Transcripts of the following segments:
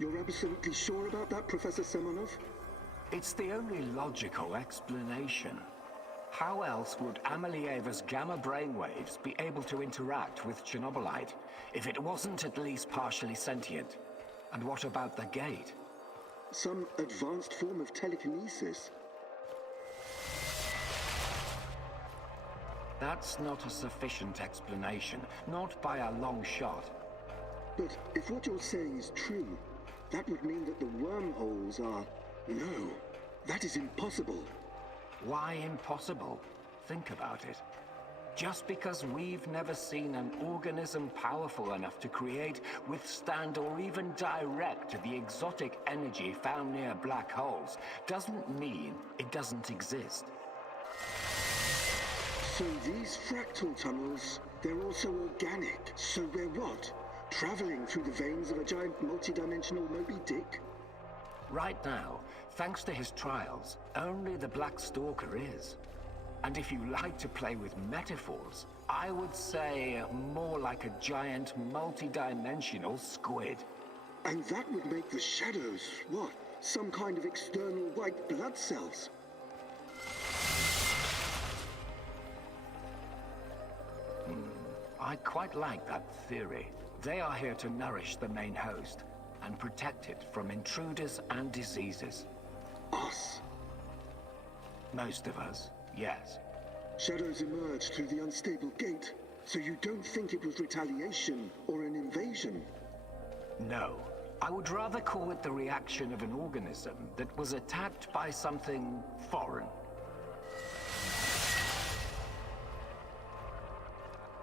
You're absolutely sure about that, Professor Semenov? It's the only logical explanation. How else would Amelieva's gamma brainwaves be able to interact with Chernobylite if it wasn't at least partially sentient? And what about the gate? Some advanced form of telekinesis. That's not a sufficient explanation, not by a long shot. But if what you're saying is true, that would mean that the wormholes are... No, that is impossible. Why impossible? Think about it. Just because we've never seen an organism powerful enough to create, withstand, or even direct the exotic energy found near black holes doesn't mean it doesn't exist. So these fractal tunnels, they're also organic. So we're what? Traveling through the veins of a giant multidimensional Moby Dick? Right now, thanks to his trials, only the Black Stalker is. And if you like to play with metaphors, I would say more like a giant multi-dimensional squid. And that would make the shadows, what? Some kind of external white blood cells? I quite like that theory. They are here to nourish the main host and protect it from intruders and diseases. Us? Most of us, yes. Shadows emerged through the unstable gate, so you don't think it was retaliation or an invasion? No. I would rather call it the reaction of an organism that was attacked by something foreign.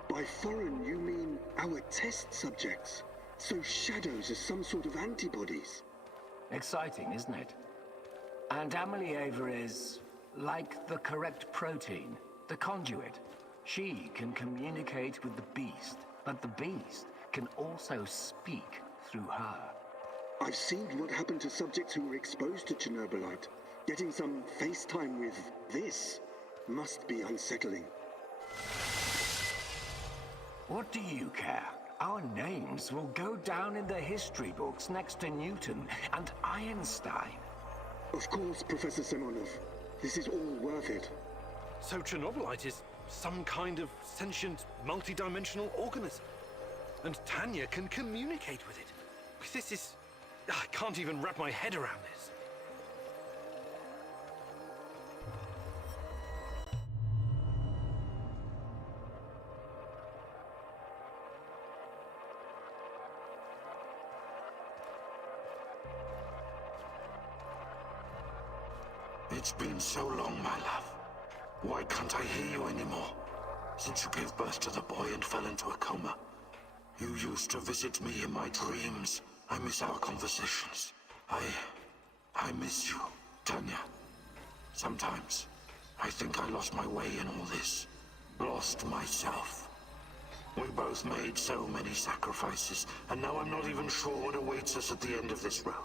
By foreign, you mean our test subjects? So shadows are some sort of antibodies? Exciting, isn't it? And Amelieva is like the correct protein, the conduit. She can communicate with the beast, but the beast can also speak through her. I've seen what happened to subjects who were exposed to Chernobylite. Getting some FaceTime with this must be unsettling. What do you care? Our names will go down in the history books next to Newton and Einstein. Of course, Professor Semenov. This is all worth it. So Chernobylite is some kind of sentient, multi-dimensional organism. And Tanya can communicate with it. This is... I can't even wrap my head around this. It's been so long, my love. Why can't I hear you anymore? Since you gave birth to the boy and fell into a coma. You used to visit me in my dreams. I miss our conversations. I miss you, Tanya. Sometimes, I think I lost my way in all this. Lost myself. We both made so many sacrifices, and now I'm not even sure what awaits us at the end of this road.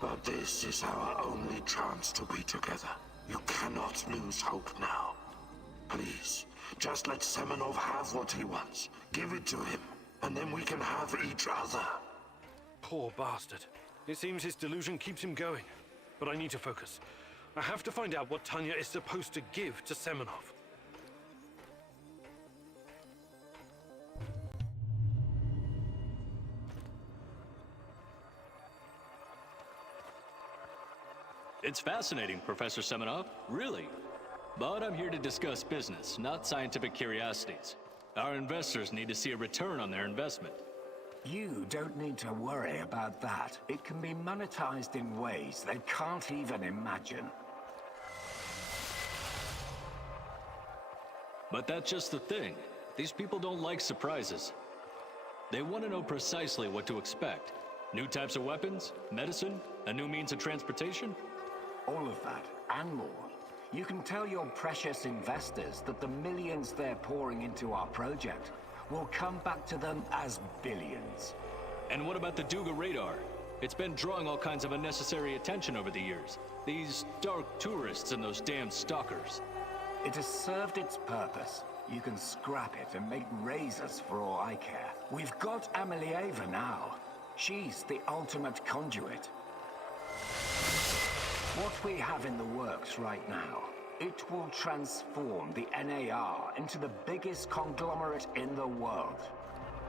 But this is our only chance to be together. You cannot lose hope now. Please, just let Semenov have what he wants. Give it to him, and then we can have each other. Poor bastard. It seems his delusion keeps him going. But I need to focus. I have to find out what Tanya is supposed to give to Semenov. It's fascinating, Professor Semenov, really. But I'm here to discuss business, not scientific curiosities. Our investors need to see a return on their investment. You don't need to worry about that. It can be monetized in ways they can't even imagine. But that's just the thing. These people don't like surprises. They want to know precisely what to expect. New types of weapons, medicine, a new means of transportation. All of that, and more. You can tell your precious investors that the millions they're pouring into our project will come back to them as billions. And what about the Duga radar? It's been drawing all kinds of unnecessary attention over the years. These dark tourists and those damn stalkers. It has served its purpose. You can scrap it and make razors for all I care. We've got Amelieva now. She's the ultimate conduit. What we have in the works right now, it will transform the NAR into the biggest conglomerate in the world.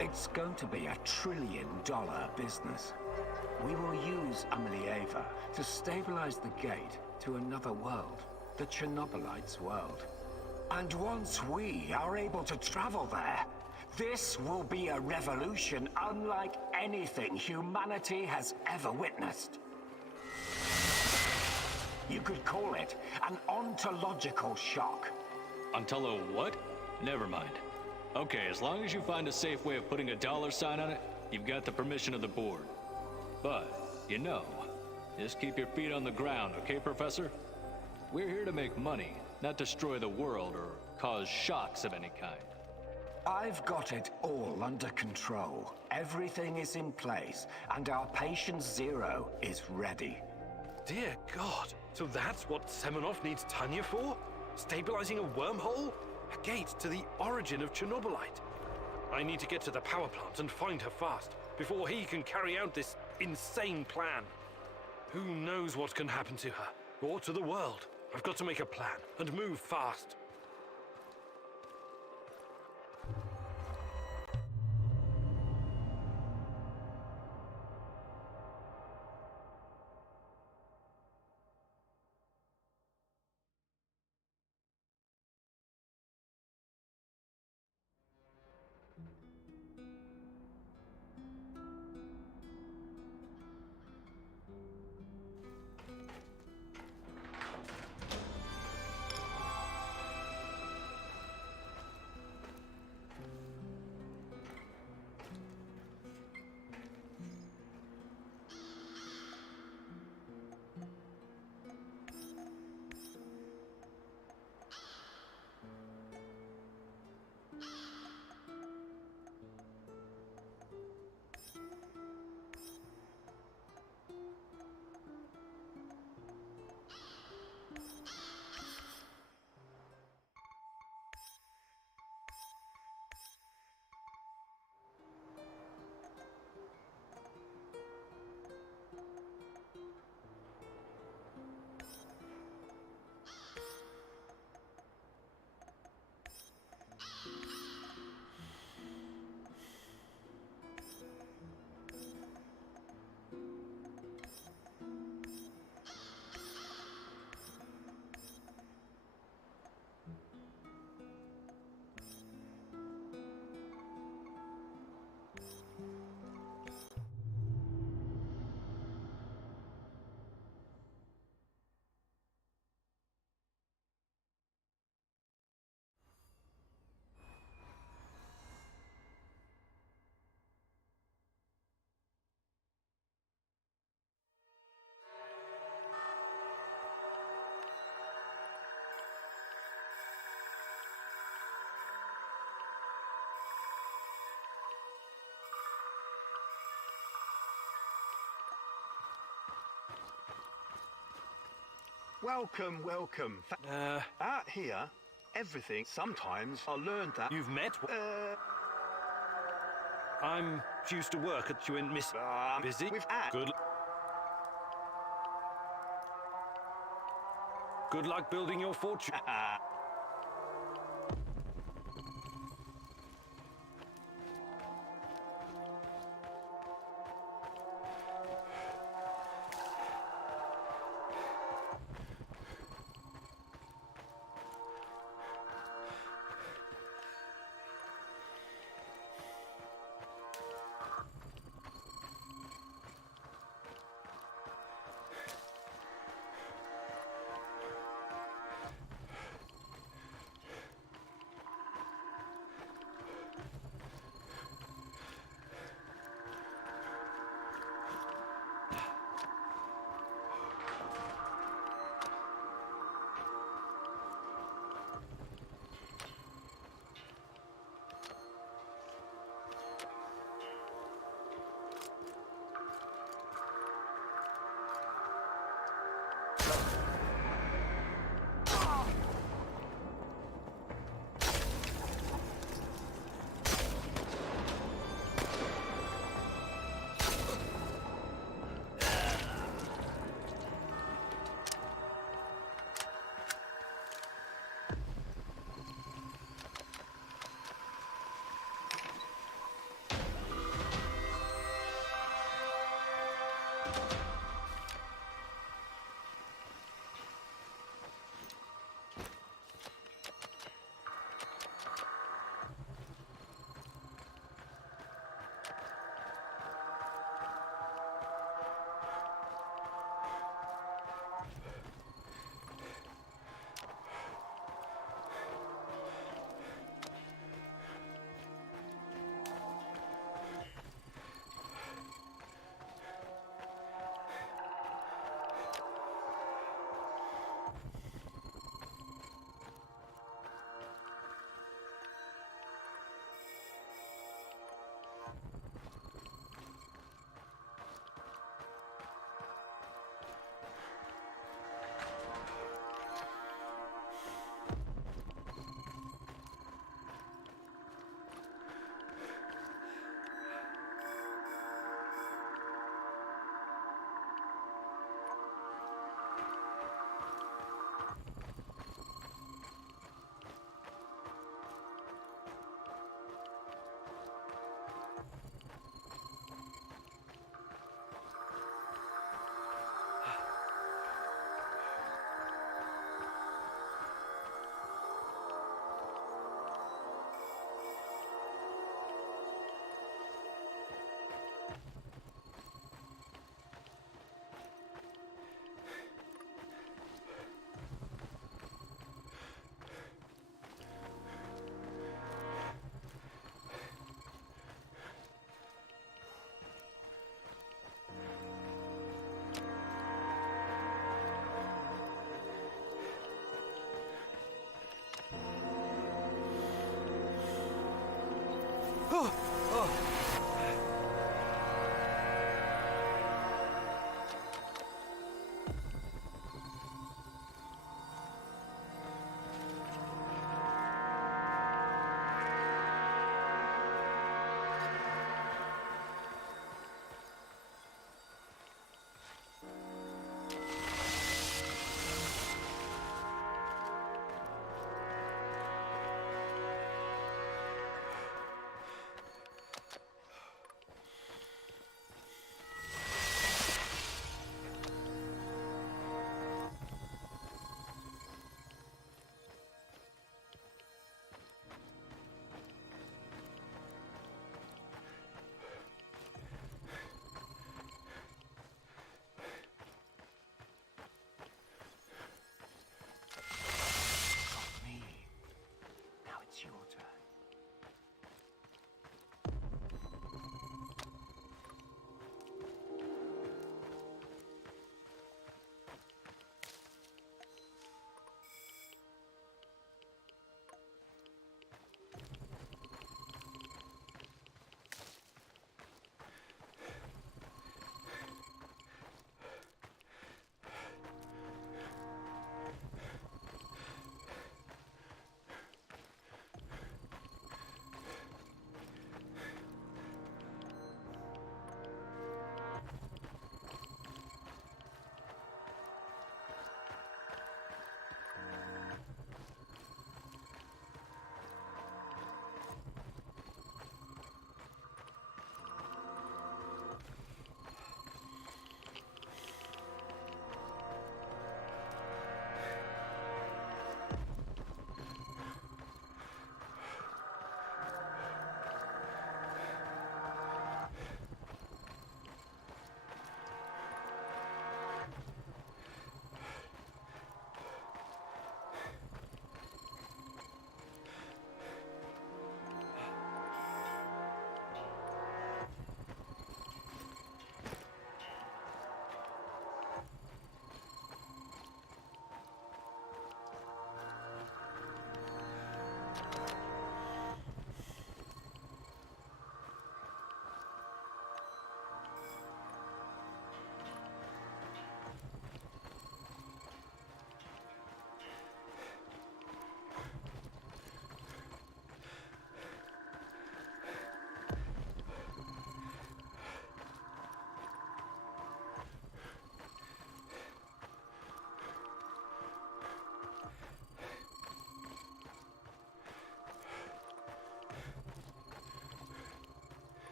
It's going to be $1 trillion business. We will use Amelieva to stabilize the gate to another world, the Chernobylite's world. And once we are able to travel there, this will be a revolution unlike anything humanity has ever witnessed. You could call it an ontological shock. Ontolo what? Never mind. Okay, as long as you find a safe way of putting a dollar sign on it, you've got the permission of the board. But, you know, just keep your feet on the ground, okay, Professor? We're here to make money, not destroy the world or cause shocks of any kind. I've got it all under control. Everything is in place, and our patient zero is ready. Dear God, so that's what Semenov needs Tanya for? Stabilizing a wormhole? A gate to the origin of Chernobylite. I need to get to the power plant and find her fast, before he can carry out this insane plan. Who knows what can happen to her, or to the world? I've got to make a plan, and move fast. Welcome, welcome. Out here, everything. Sometimes I learned that. You've met? I'm used to work at you and Miss... busy? Good. Good luck building your fortune.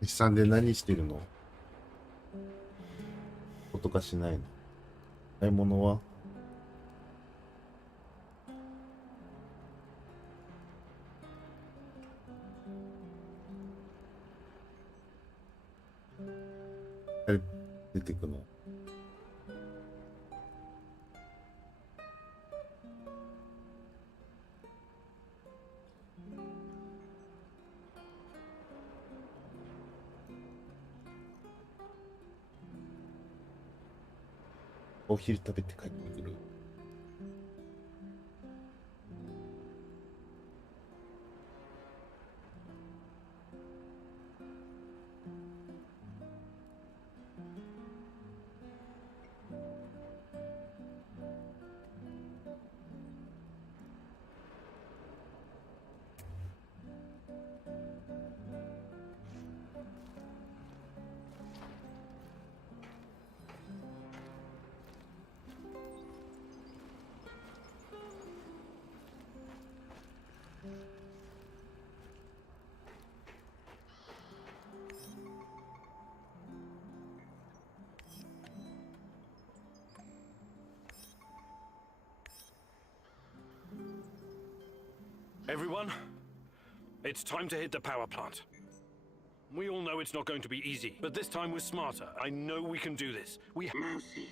日産で何してるの？ことかしないの？買い物は？あれ出てくの？お昼食べて帰ってくる。Everyone, it's time to hit the power plant. We all know it's not going to be easy, but this time we're smarter. I know we can do this. Mousy.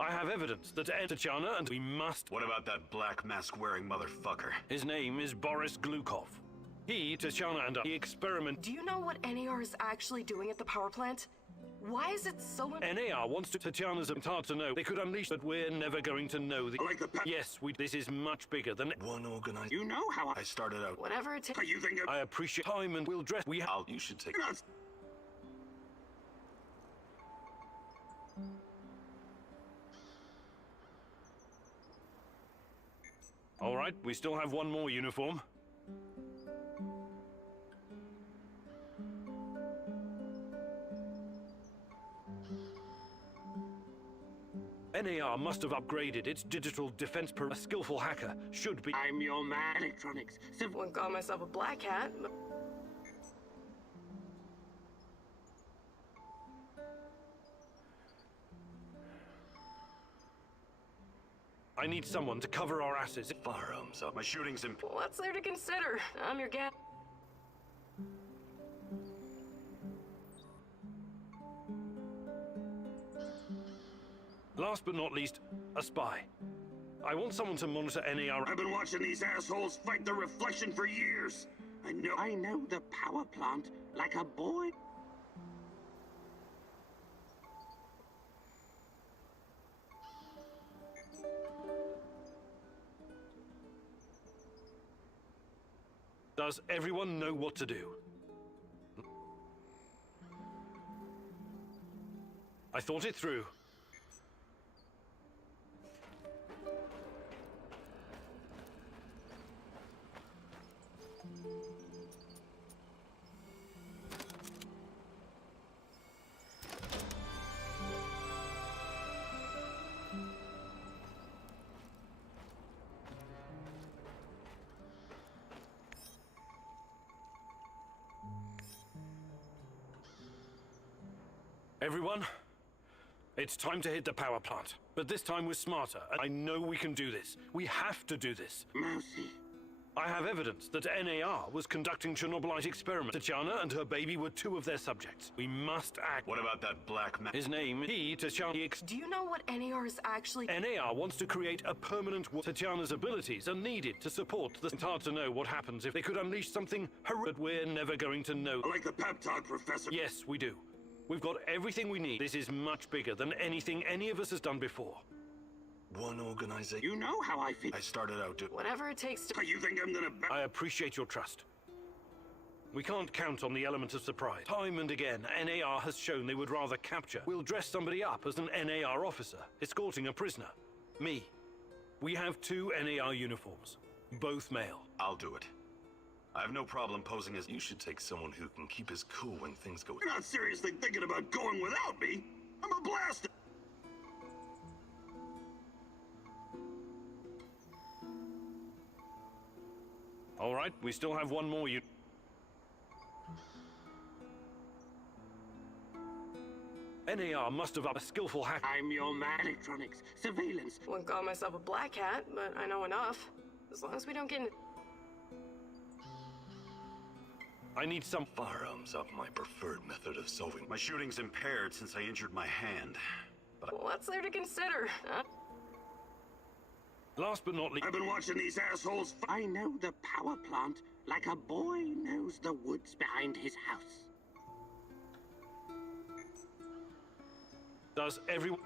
I have evidence that Tatiana and we must... What about that black mask-wearing motherfucker? His name is Boris Glukov. He, Tatiana, and I experiment... Do you know what NAR is actually doing at the power plant? Why is it so... NAR wants to... Tatiana's... It's hard to know. They could unleash, but we're never going to know the... Like the... Yes, this is much bigger than... One organized... You know how I started out... Whatever it takes... Are you thinking... I appreciate time and we'll dress... We have... You should take... Yes. All right, we still have one more uniform. NAR must have upgraded its digital defense per... A skillful hacker should be... I'm your man. Electronics. Wouldn't call myself a black hat, but... I need someone to cover our asses. Firearms up. My shooting's in... What's there to consider? I'm your guest. Last but not least, a spy. I want someone to monitor NAR... I've been watching these assholes fight the reflection for years. I know the power plant like a boy. Does everyone know what to do? I thought it through. Everyone, it's time to hit the power plant. But this time we're smarter. I know we can do this. We have to do this. Mousy, I have evidence that NAR was conducting Chernobylite experiments. Tatiana and her baby were two of their subjects. We must act. What about that black man? His name, Tatiana. Do you know what NAR is actually? NAR wants to create a permanent war. Tatiana's abilities are needed to support the... It's hard to know what happens if they could unleash something but we're never going to know. I like the pep talk, Professor. Yes, we do. We've got everything we need. This is much bigger than anything any of us has done before. One organization. You know how I feel. I started out to... Whatever it takes to. You think I'm gonna... I appreciate your trust. We can't count on the element of surprise. Time and again, NAR has shown they would rather capture. We'll dress somebody up as an NAR officer, escorting a prisoner. Me. We have 2 NAR uniforms, both male. I'll do it. I have no problem posing as... You should take someone who can keep his cool when things go... You're not seriously thinking about going without me. I'm a blaster. All right, we still have one more NAR must have up a skillful hack. I'm your man. Electronics, surveillance. Wouldn't call myself a black hat, but I know enough. As long as we don't get in. I need some... Firearms are my preferred method of solving. My shooting's impaired since I injured my hand. But What's there to consider? Huh? Last but not least... I've been watching these assholes. I know the power plant like a boy knows the woods behind his house. Does everyone...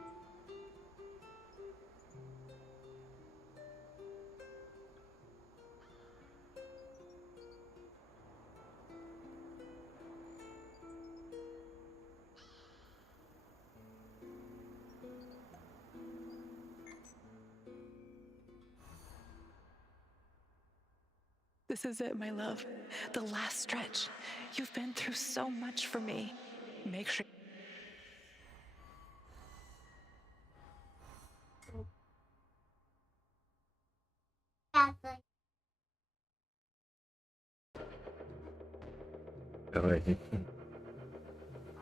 This is it, my love. The last stretch. You've been through so much for me. Make sure.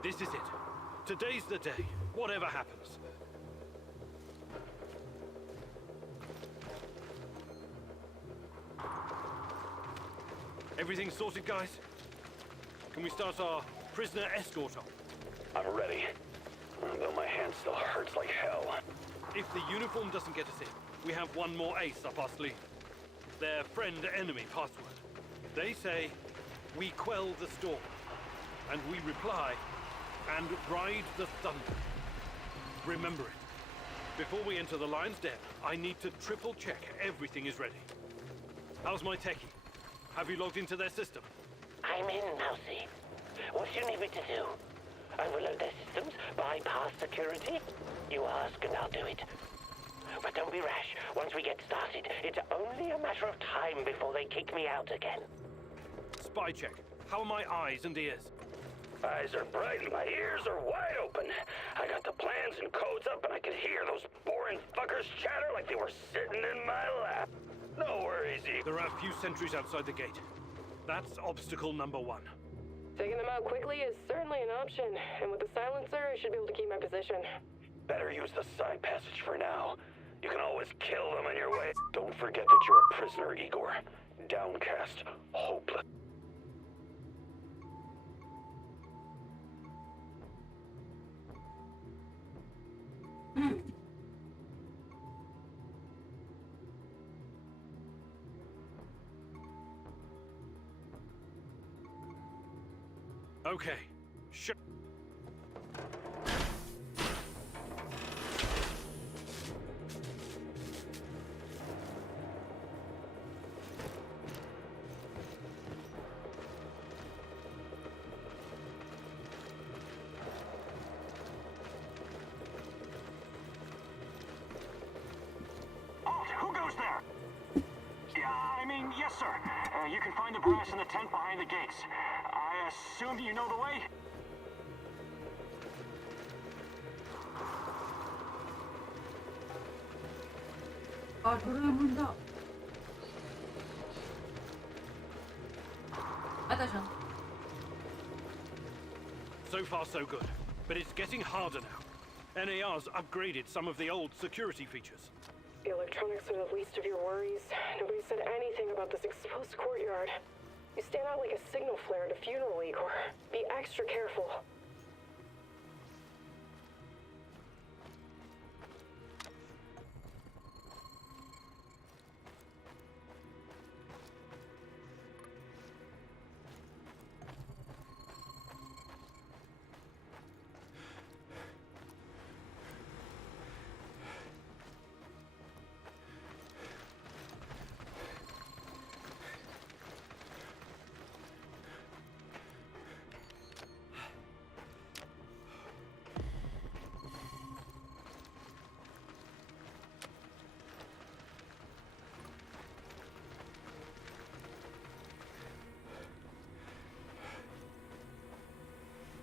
This is it. Today's the day. Whatever happens. Everything sorted, guys? Can we start our prisoner escort on? I'm ready. Though my hand still hurts like hell. If the uniform doesn't get us in, we have one more ace up our sleeve. Their friend-enemy password. They say, we quell the storm. And we reply, and ride the thunder. Remember it. Before we enter the lion's den, I need to triple check everything is ready. How's my techie? Have you logged into their system? I'm in, Mousy. What do you need me to do? Overload their systems? Bypass security? You ask and I'll do it. But don't be rash. Once we get started, it's only a matter of time before they kick me out again. Spy check. How are my eyes and ears? Eyes are bright and my ears are wide open. I got the plans and codes up and I could hear those boring fuckers chatter like they were sitting in my lap. No worries, Eagle. There are a few sentries outside the gate. That's obstacle number 1. Taking them out quickly is certainly an option, and with the silencer, I should be able to keep my position. Better use the side passage for now. You can always kill them on your way. Don't forget that you're a prisoner, Igor. Downcast, hopeless. Okay. Sure. Who goes there? Yes, sir. You can find the brass in the tent behind the gates. I assume you know the way? So far, so good. But it's getting harder now. NAR's upgraded some of the old security features. The electronics are the least of your worries. Nobody said anything about this exposed courtyard. You stand out like a signal flare at a funeral leak, or be extra careful.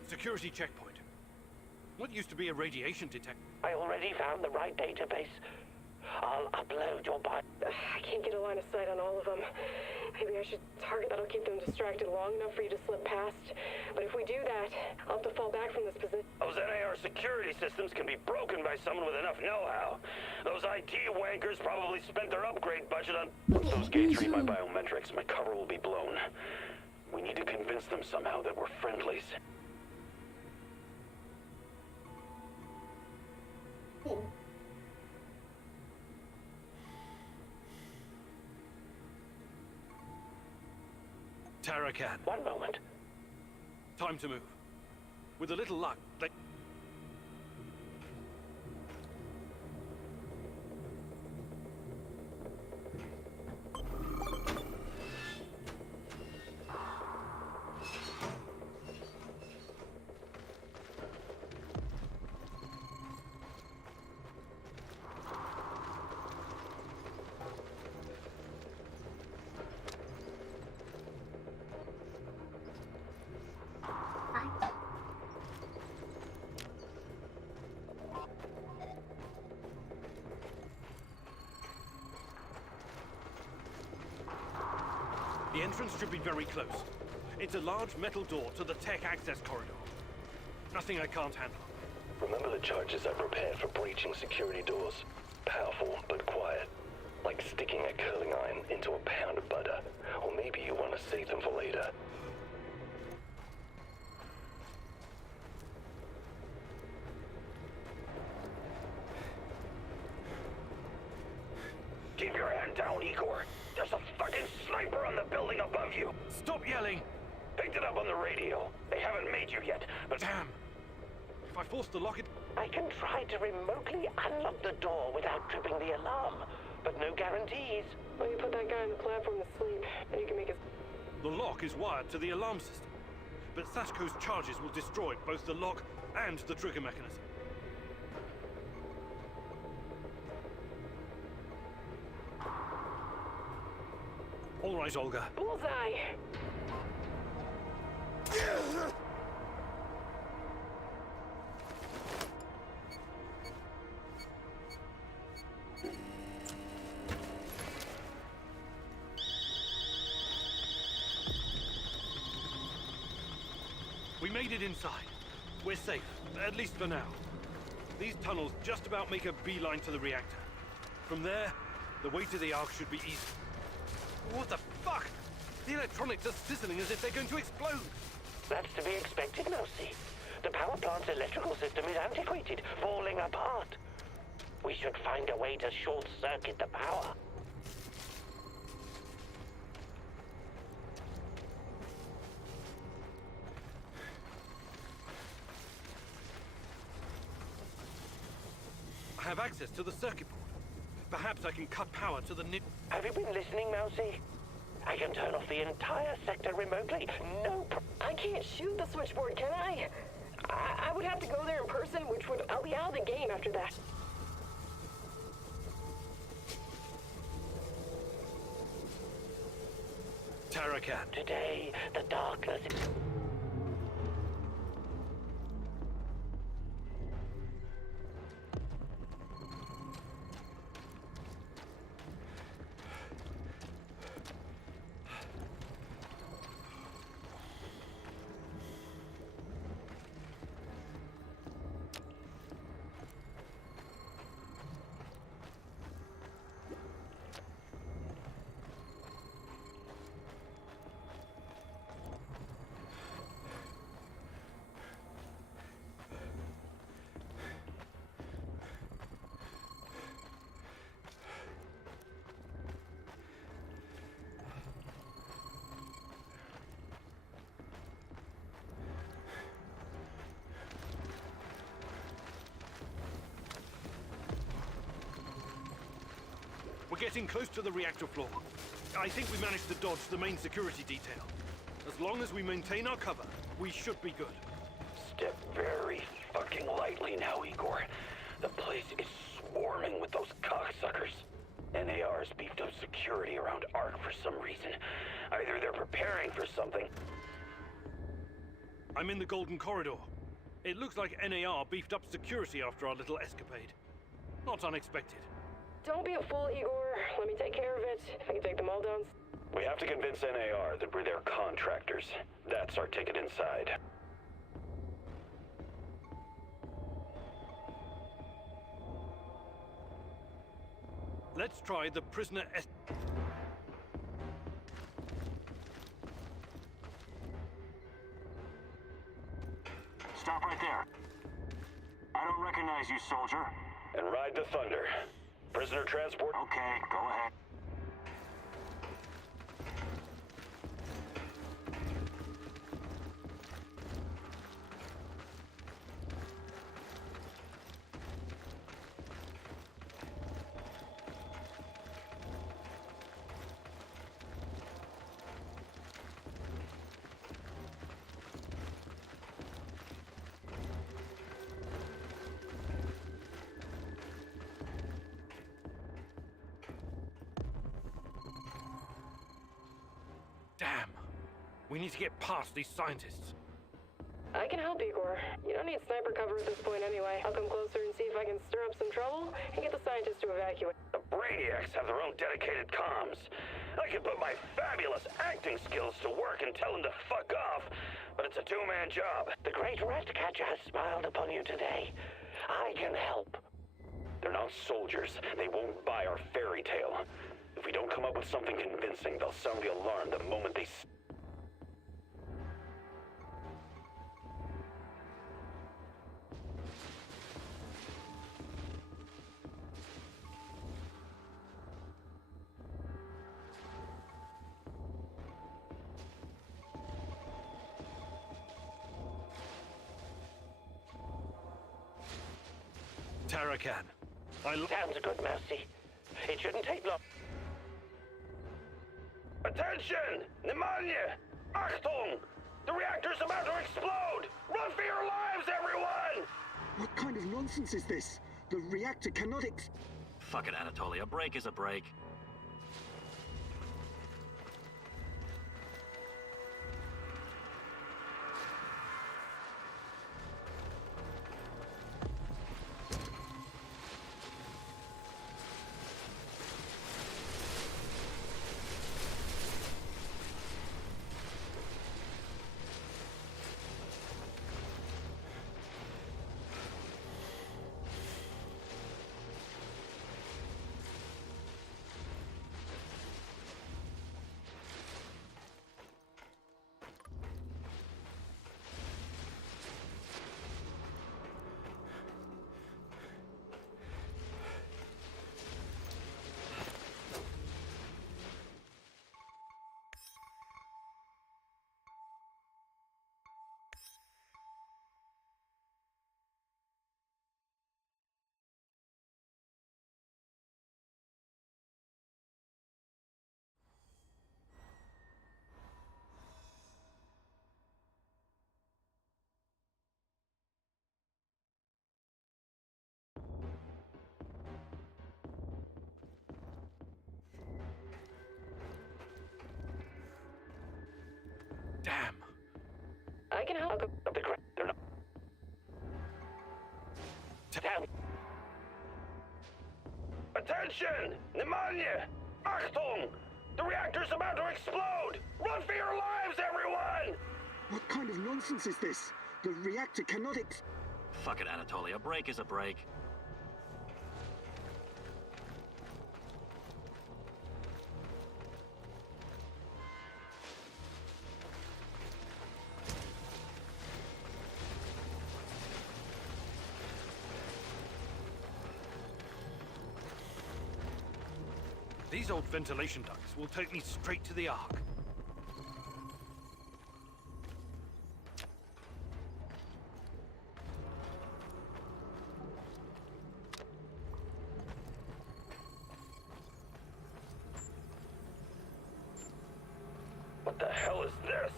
Security checkpoint. What used to be a radiation detector? I already found the right database. I'll upload your bio. I can't get a line of sight on all of them. Maybe I should target that'll keep them distracted long enough for you to slip past. But if we do that, I'll have to fall back from this position. Those NAR security systems can be broken by someone with enough know-how. Those IT wankers probably spent their upgrade budget on... Those gates read my biometrics. My cover will be blown. We need to convince them somehow that we're friendlies. Tarakan. One moment. Time to move. With a little luck, they... The entrance should be very close. It's a large metal door to the tech access corridor. Nothing I can't handle. Remember the charges I prepared for breaching security doors? Powerful, but quiet. Like sticking a curling iron into a pound of butter. Or maybe you want to save them for later. Keep your hand down, Igor. There's a fucking sniper on the building above you. Stop yelling! Picked it up on the radio. They haven't made you yet, but... Damn! If I force the lock, it... I can try to remotely unlock the door without tripping the alarm, but no guarantees. Well, you put that guy on the platform to sleep, and you can make his... The lock is wired to the alarm system. But Sashko's charges will destroy both the lock and the trigger mechanism. All right, Olga. Bullseye! We made it inside. We're safe, at least for now. These tunnels just about make a beeline to the reactor. From there, the way to the Ark should be easy. What the fuck? The electronics are sizzling as if they're going to explode. That's to be expected, Mousy. The power plant's electrical system is antiquated, falling apart. We should find a way to short-circuit the power. I have access to the circuit board. Perhaps I can cut power to the Have you been listening, Mousy? I can turn off the entire sector remotely. No I can't shoot the switchboard, can I? I would have to go there in person, which would... I'll be out of the game after that. Tarakan. Today, the darkness is... getting close to the reactor floor. I think we managed to dodge the main security detail. As long as we maintain our cover, we should be good. Step very fucking lightly now, Igor. The place is swarming with those cocksuckers. NAR's beefed up security around Ark for some reason. Either they're preparing for something. I'm in the Golden Corridor. It looks like NAR beefed up security after our little escapade. Not unexpected. Don't be a fool, Igor. Let me take care of it. I can take them all down. We have to convince NAR that we're their contractors. That's our ticket inside. Let's try the prisoner Stop right there. I don't recognize you, soldier. And ride the Thunder. Prisoner transport? Okay, go ahead. Damn. We need to get past these scientists. I can help, Igor. You don't need sniper cover at this point anyway. I'll come closer and see if I can stir up some trouble and get the scientists to evacuate. The Brainiacs have their own dedicated comms. I can put my fabulous acting skills to work and tell them to fuck off, but it's a two-man job. The great Ratcatcher has smiled upon you today. I can help. They're not soldiers. They won't buy our fairy tale. If we don't come up with something convincing, they'll sound the alarm the moment they... Tarakan. Sounds good, Mousy. It shouldn't take long. Attention! Pneumonia! Achtung! The reactor's about to explode! Run for your lives, everyone! What kind of nonsense is this? The reactor cannot Fuck it, Anatoly. A break is a break. Damn. I can help. They're not... Down. Attention! Pneumonia! Achtung! The reactor's about to explode! Run for your lives, everyone! What kind of nonsense is this? The reactor cannot Fuck it, Anatoly. A break is a break. These old ventilation ducts will take me straight to the Ark. What the hell is this?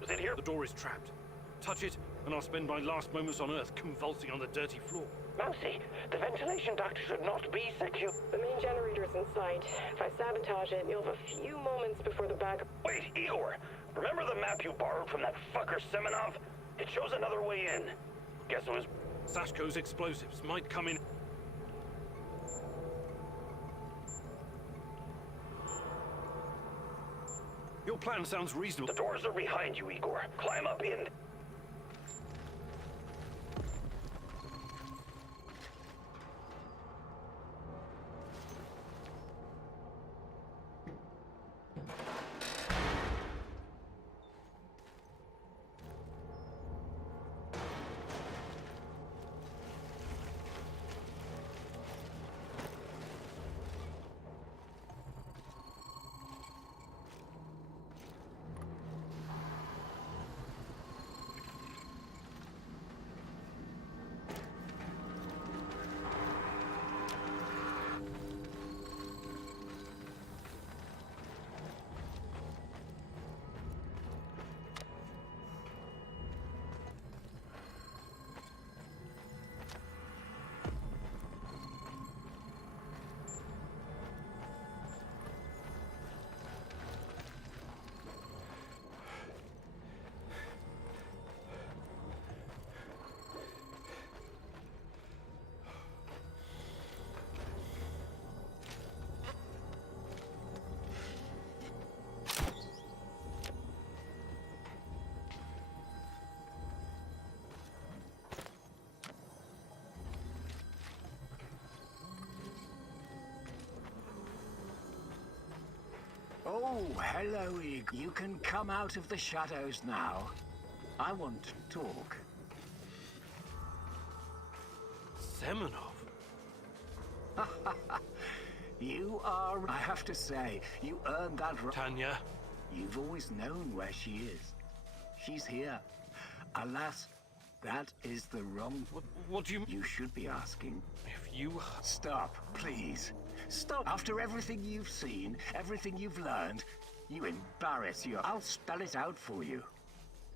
Was it here? The door is trapped. Touch it, and I'll spend my last moments on Earth convulsing on the dirty floor. Mousy, the ventilation duct should not be secure. The main generator's in sight. If I sabotage it, you'll have a few moments before the backup. Wait, Igor! Remember the map you borrowed from that fucker Semenov? It shows another way in. Guess it was... Sashko's explosives might come in. Your plan sounds reasonable. The doors are behind you, Igor. Climb up in. Oh, hello, Ig. You can come out of the shadows now. I want to talk. Semenov? You are... I have to say, you earned that right. Tanya? You've always known where she is. She's here. Alas, that is the wrong... What do you... You should be asking. If you... Stop, please. Stop. After everything you've seen, everything you've learned, you embarrass you. I'll spell it out for you.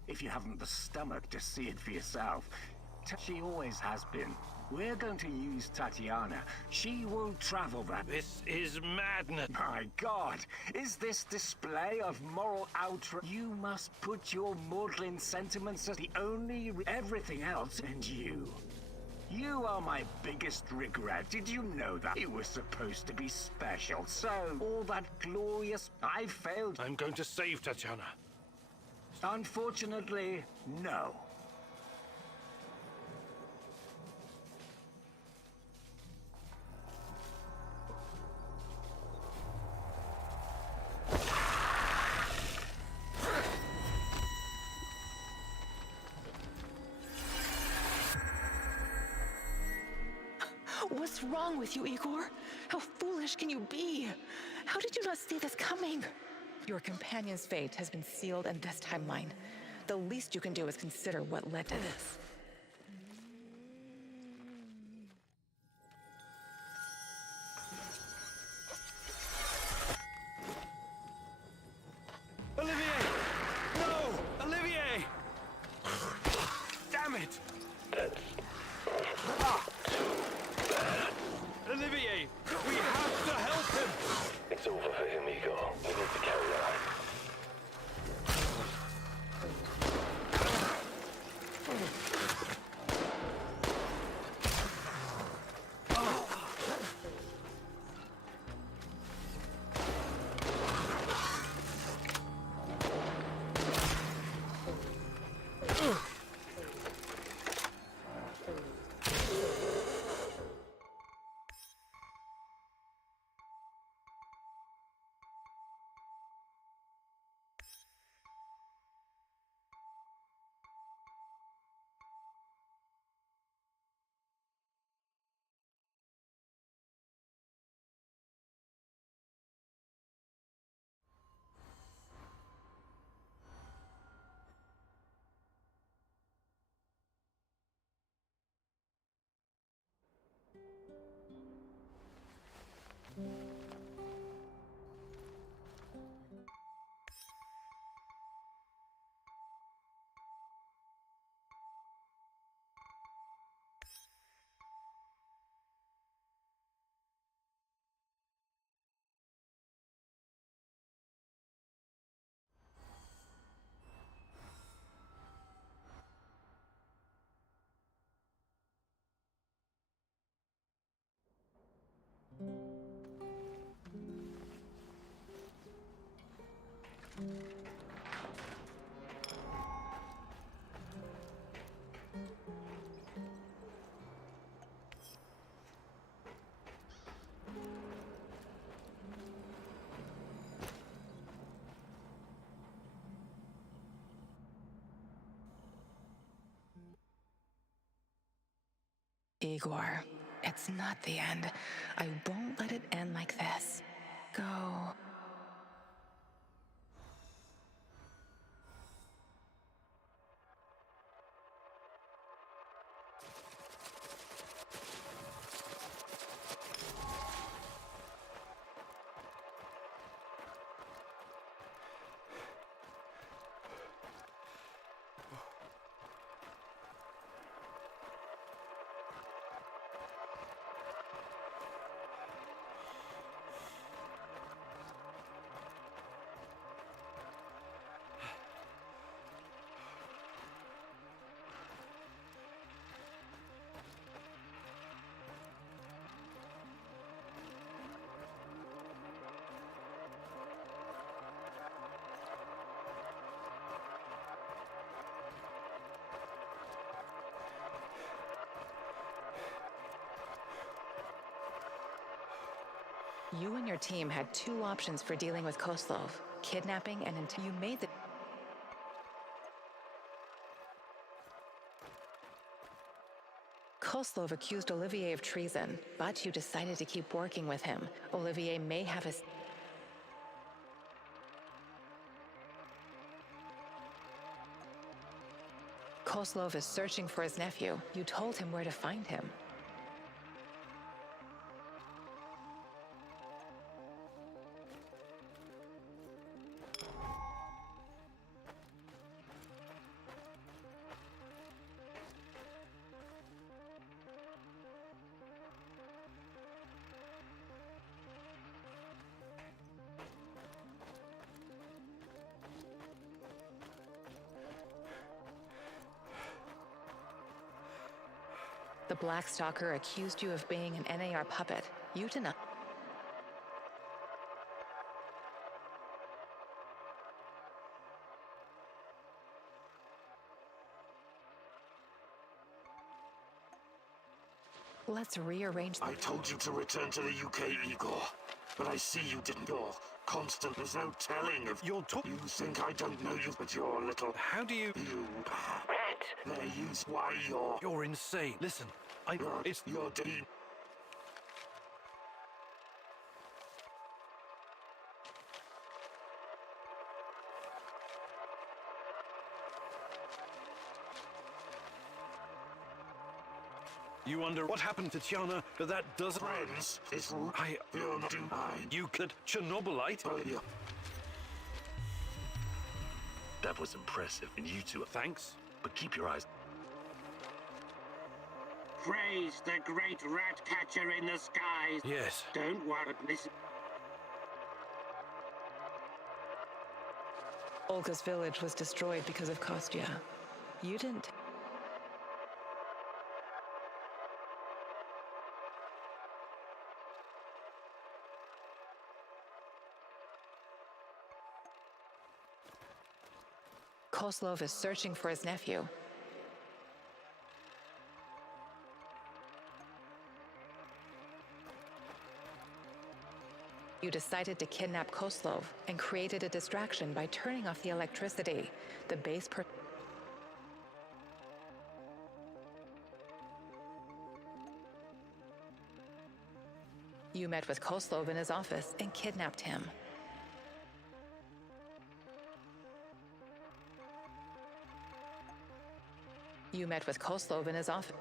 If you haven't the stomach to see it for yourself. She always has been. We're going to use Tatiana. She will travel that. This is madness. My God, is this display of moral outrage? You must put your maudlin sentiments as the only... everything else, and you. You are my biggest regret. Did you know that? You were supposed to be special, so all that glorious... I failed. I'm going to save Tatiana. Unfortunately, no. What's wrong with you, Igor? How foolish can you be? How did you not see this coming? Your companion's fate has been sealed in this timeline. The least you can do is consider what led to this. Olivier! No! Olivier! Damn it! Olivier! We have to help him! It's over for him, Igor. We need to carry on. Igor. It's not the end. I won't let it end like this. Go. You and your team had two options for dealing with Koslov: kidnapping and you made the... Koslov accused Olivier of treason, but you decided to keep working with him. Olivier may have his... Koslov is searching for his nephew. You told him where to find him. The Black Stalker accused you of being an NAR puppet. You denied. Let's rearrange. I told you to return to the UK, Igor. But I see you didn't. You're constant. There's no telling if You're talking. You think I don't know you, but you're a little. How do you? You. Rat! They use why you're. You're insane. Listen, it's. You're deep. You wonder what happened to Tiana, but that doesn't. Friends, it's. You're not mine. You could Chernobylite. Yeah. That was impressive, and you two. Thanks. But keep your eyes. Praise the great rat catcher in the skies. Yes. Don't worry, listen. Olga's village was destroyed because of Kostya. You didn't. Koslov is searching for his nephew. You decided to kidnap Koslov and created a distraction by turning off the electricity. The base per... You met with Koslov in his office and kidnapped him. You met with Koslov in his office.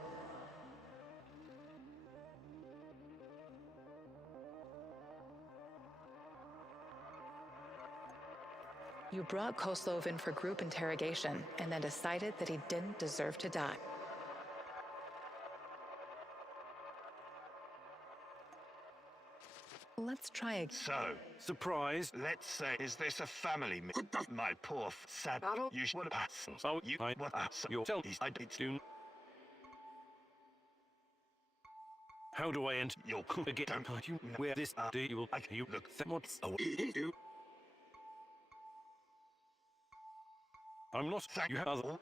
You brought Koslov in for group interrogation and then decided that he didn't deserve to die. Let's try again. So, Surprise. let's say, is this a family? My poor sad. You should pass. Oh, You I- what? You'll tell me. I did soon. How do I enter? You'll Again, don't you know where this deal? You look. What's? Oh, I'm not. Thank You have other.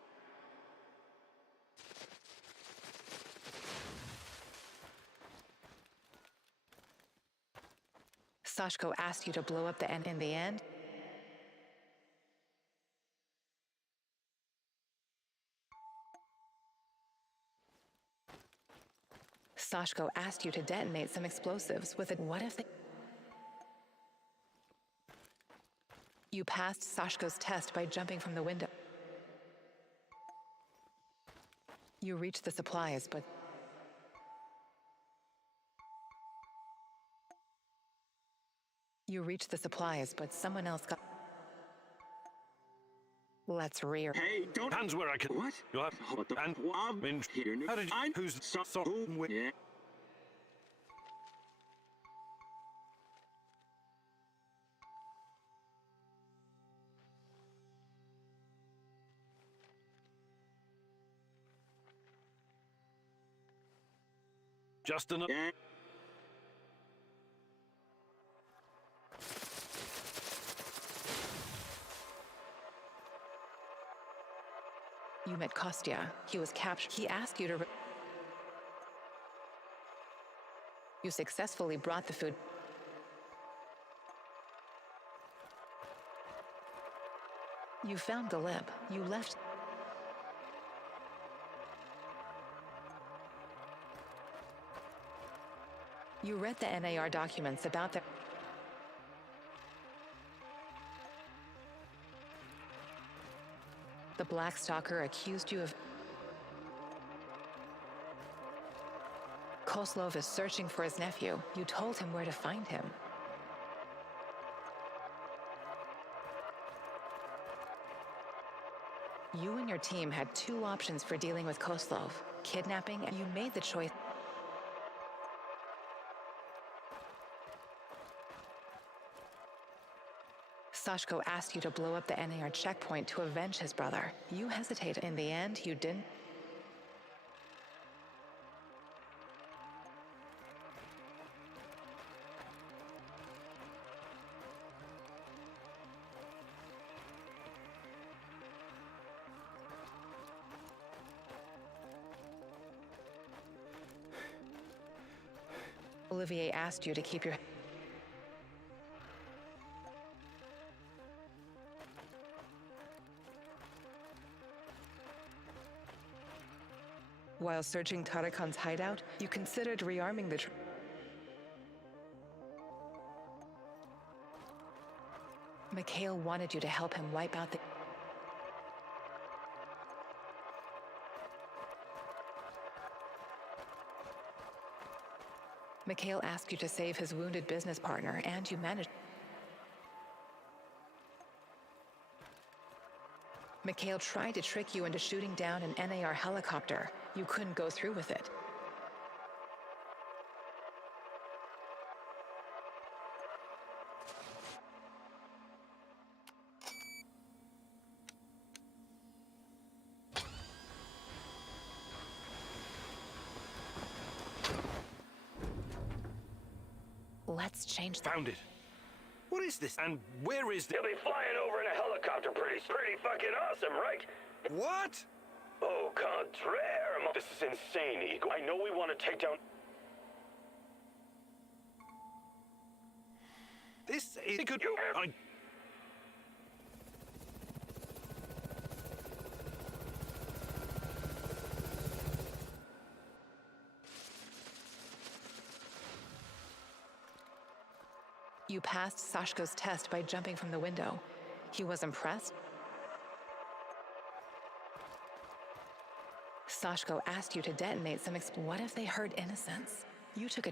Sashko asked you to blow up the end in the end. Sashko asked you to detonate some explosives with it. What if they... You passed Sashko's test by jumping from the window. You reached the supplies, but... You reached the supplies, but someone else got... Let's rear. Hey, don't hands where I can. What? You have and I'm in here. How did you? Who's so with? Yeah. Just enough. Yeah. You met Kostya. He was captured. He asked you to... You successfully brought the food. You found the lip. You left... You read the NAR documents about the... The Black Stalker accused you of... Koslov is searching for his nephew. You told him where to find him. You and your team had two options for dealing with Koslov. Kidnapping, and you made the choice... Sashko asked you to blow up the NAR checkpoint to avenge his brother. You hesitated. In the end, you didn't. Olivier asked you to keep your... While searching Tarakan's hideout, you considered rearming the... Mikhail wanted you to help him wipe out the... Mikhail asked you to save his wounded business partner, and you managed... Mikhail tried to trick you into shooting down an NAR helicopter. You couldn't go through with it. Let's change that. Found it. What is this? And where is They'll be flying over in a helicopter pretty fucking awesome, right? What? Au contraire, this is insane, Eagle. I know we want to take down... This is good. You passed Sashko's test by jumping from the window. He was impressed. Sashko asked you to detonate some What if they hurt innocents? You took a...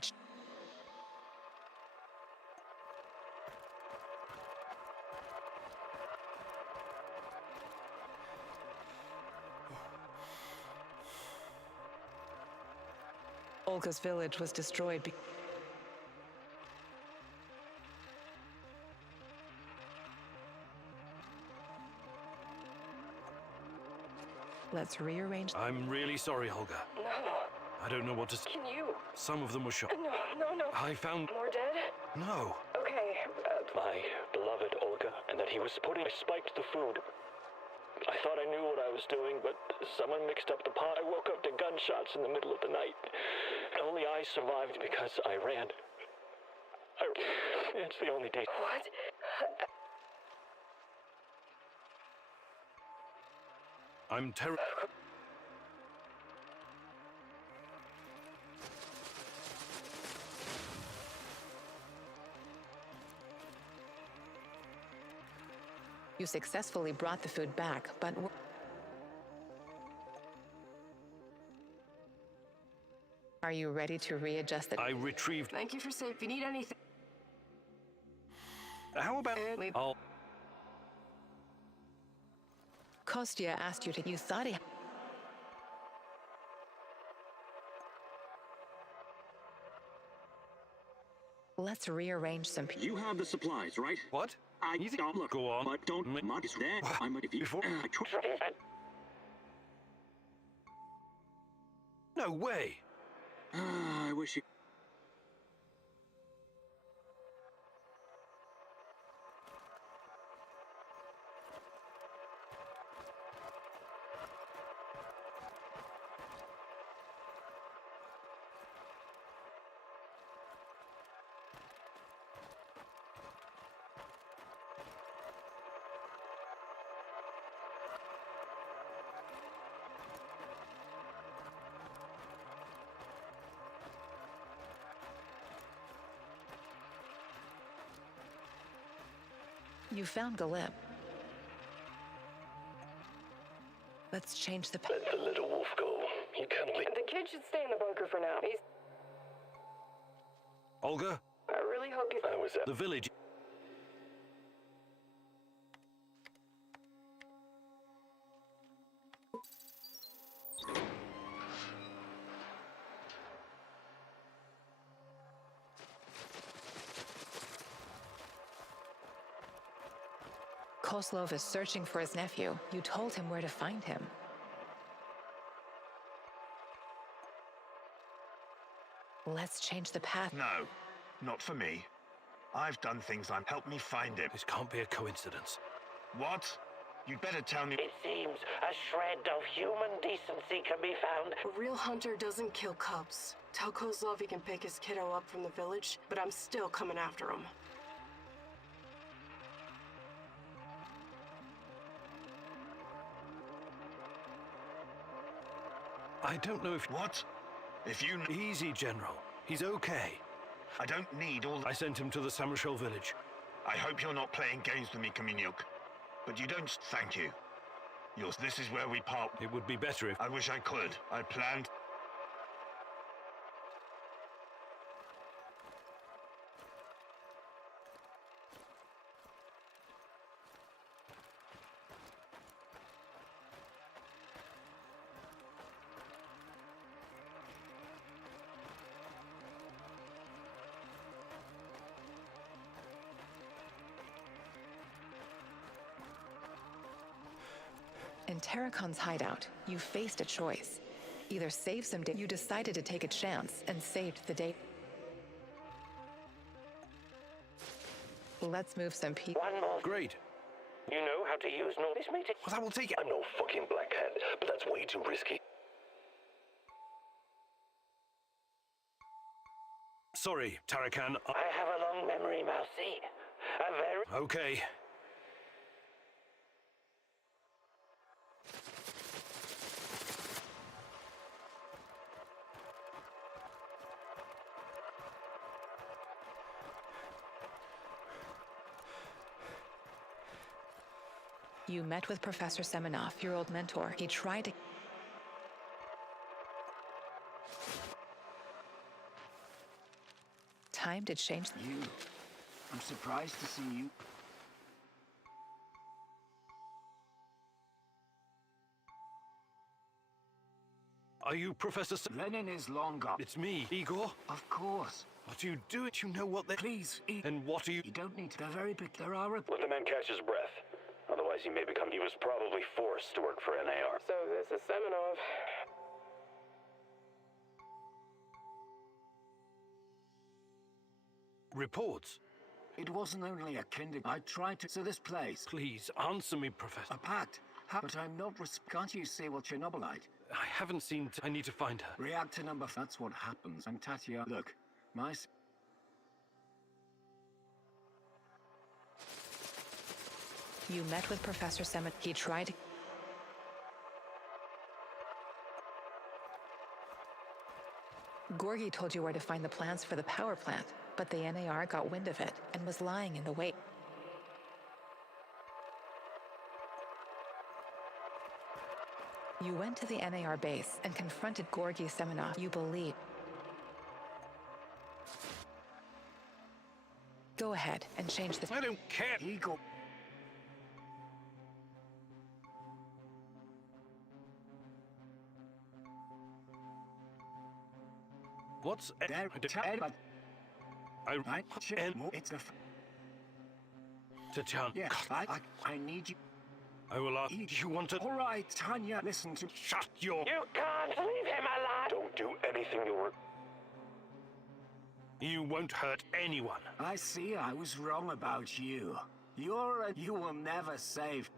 Olga's village was destroyed Let's rearrange... I'm really sorry, Olga. No. I don't know what to... Can you? Some of them were shot. No. I found... More dead? No. Okay, My beloved Olga, and that he was I spiked the food. I thought I knew what I was doing, but someone mixed up the pot. I woke up to gunshots in the middle of the night. Only I survived because I ran. It's the only day... What? I'm terrible. You successfully brought the food back, but... Are you ready to readjust the... I retrieved... Thank you for saying. If you need anything... How about... I'll... Kostya asked you to... You thought he... Let's rearrange some... You have the supplies, right? What? I don't look. Go on. But don't make much there. I'm if you... Before... No way! I wish you... You found the lip. Let's change the... Let the little wolf go. You can't leave. The kid should stay in the bunker for now. He's... Olga? I really hope you... I was at The village... Koslov is searching for his nephew. You told him where to find him. Let's change the path. No, not for me. I've done things I'm... Help me find him. This can't be a coincidence. What? You'd better tell me... It seems a shred of human decency can be found. A real hunter doesn't kill cubs. Tell Kozlov he can pick his kiddo up from the village, but I'm still coming after him. I don't know if... What? If you... Easy, General. He's okay. I don't need all... I sent him to the Samushel village. I hope you're not playing games with me, Kaminyuk. But you don't... Thank you. This is where we part. It would be better if... I wish I could. I planned... In Tarakon's hideout, you faced a choice. Either save some day. You decided to take a chance and saved the day. Let's move some people. One more. Great. You know how to use this meeting. Well, that will take it. I'm no fucking black hat, but that's way too risky. Sorry, Tarakan. I have a long memory, Mousy. A very... Okay. You met with Professor Semenov, your old mentor. He tried to... Time to change... You. I'm surprised to see you. Are you Professor... Lenin is long gone. It's me, Igor. Of course. What do you do? You know what they... Please, And what are you... You don't need to... They're very big. There are... Let the man catch his breath. Otherwise he may become... He was probably forced to work for NAR. So this is Semenov. Reports? It wasn't only a I tried to... So this place... Please, answer me, Professor. A pact. But I'm not... Can't you see what Chernobylite? I haven't seen... I need to find her. Reactor number... That's what happens. And Tatia... Look, my... You met with Professor Semenov. He tried to... Gorgi told you where to find the plans for the power plant, but the NAR got wind of it and was lying in the wait. You went to the NAR base and confronted Gorgi Semenov. You believe. Go ahead and change the... I don't care. Eagle. What's... It's a... Tatiana. Yes, I need you. I will ask you want to... All right, Tanya, listen to... Shut your... You can't leave him alive! Don't do anything you'll... You won't hurt anyone. I see I was wrong about you. You will never save...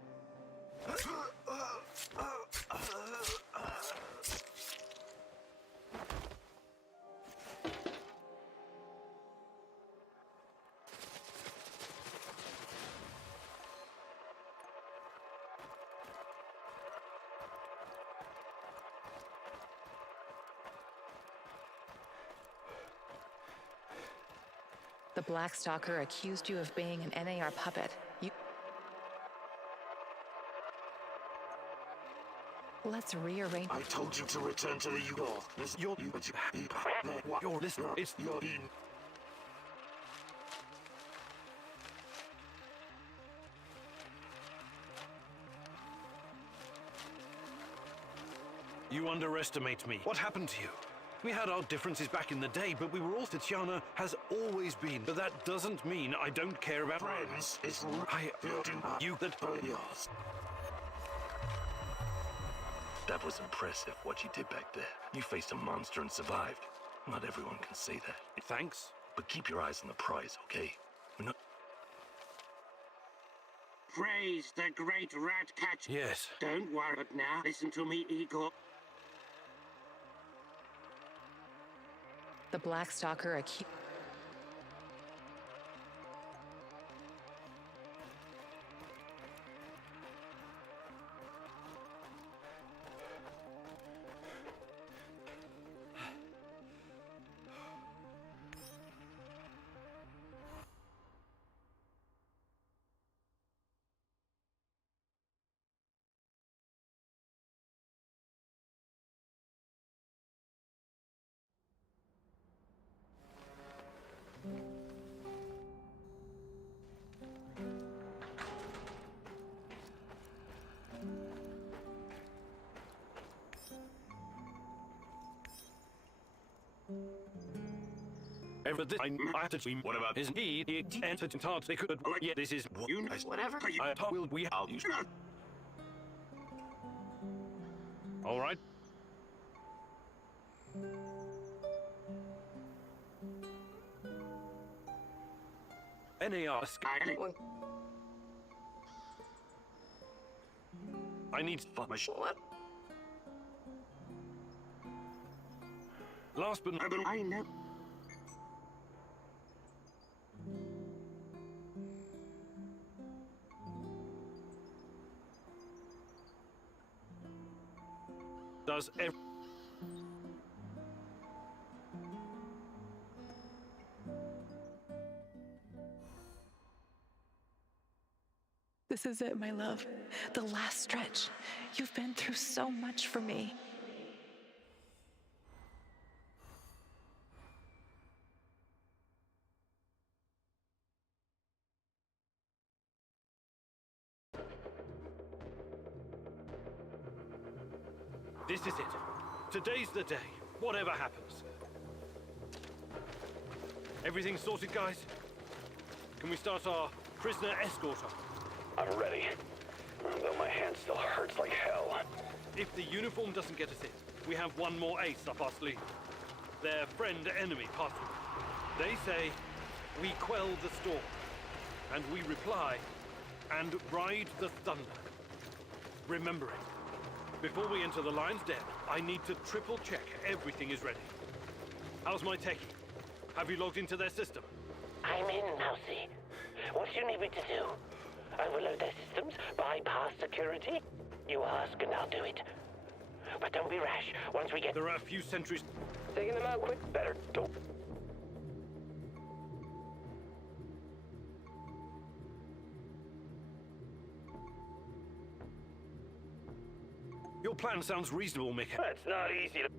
The Black Stalker accused you of being an NAR puppet. Let's rearrange... I told you to return to the U-Haul. Your listener is... You underestimate me. What happened to you? We had our differences back in the day, but we were all... Tatiana has always been. But that doesn't mean I don't care about... Friends, it's... You that... That was impressive, what you did back there. You faced a monster and survived. Not everyone can say that. Thanks. But keep your eyes on the prize, okay? We're not... Praise the great rat catcher. Yes. Don't worry now. Listen to me, Igor. The Black Stalker accused... I have to dream. What about his need? He entered in they could. Yeah, this is you. Whatever. I will we out. All right. NAR. I need my shot. Last but not I know. does every... This is it, my love. The last stretch. You've been through so much for me. This is it. Today's the day. Whatever happens. Everything sorted, guys? Can we start our prisoner escort on? I'm ready. Though my hand still hurts like hell. If the uniform doesn't get us in, we have one more ace up our sleeve. Their friend-enemy password. They say, we quell the storm. And we reply, and ride the thunder. Remember it. Before we enter the lion's den, I need to triple-check everything is ready. How's my techie? Have you logged into their system? I'm in, Mousy. What do you need me to do? Overload their systems? Bypass security? You ask and I'll do it. But don't be rash. Once we get... There are a few sentries... Taking them out quick. Better don't... Your plan sounds reasonable, Mick. It's not easy to...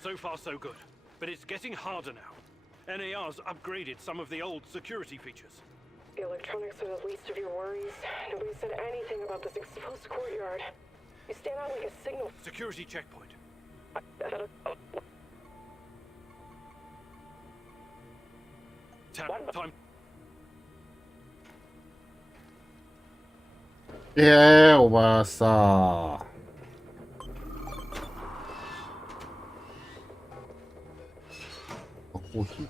So far, so good. But it's getting harder now. NAR's upgraded some of the old security features. The electronics are the least of your worries. Nobody said anything about this exposed courtyard. You stand out like a signal. Security checkpoint. Time.おばあさん。コーヒー。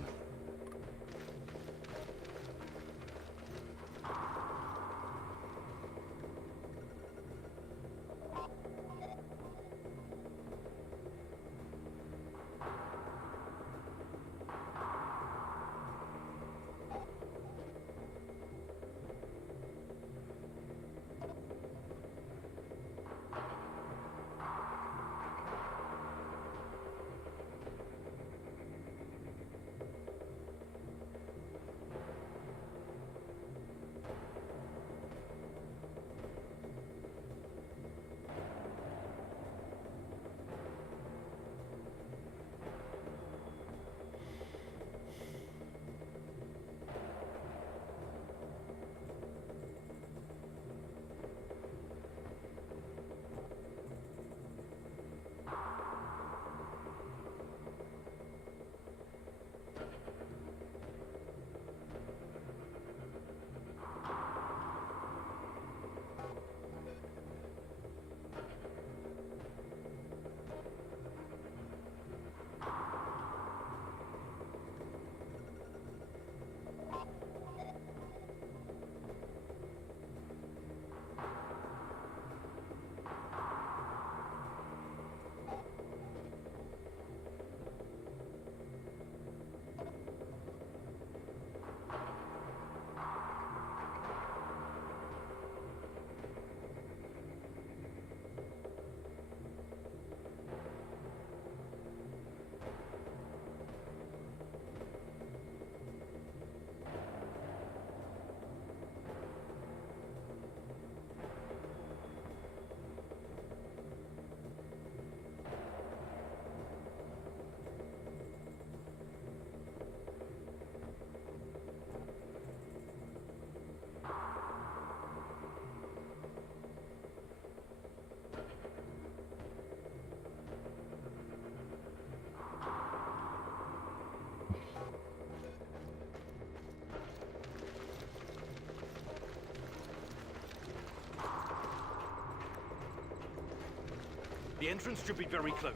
The entrance should be very close.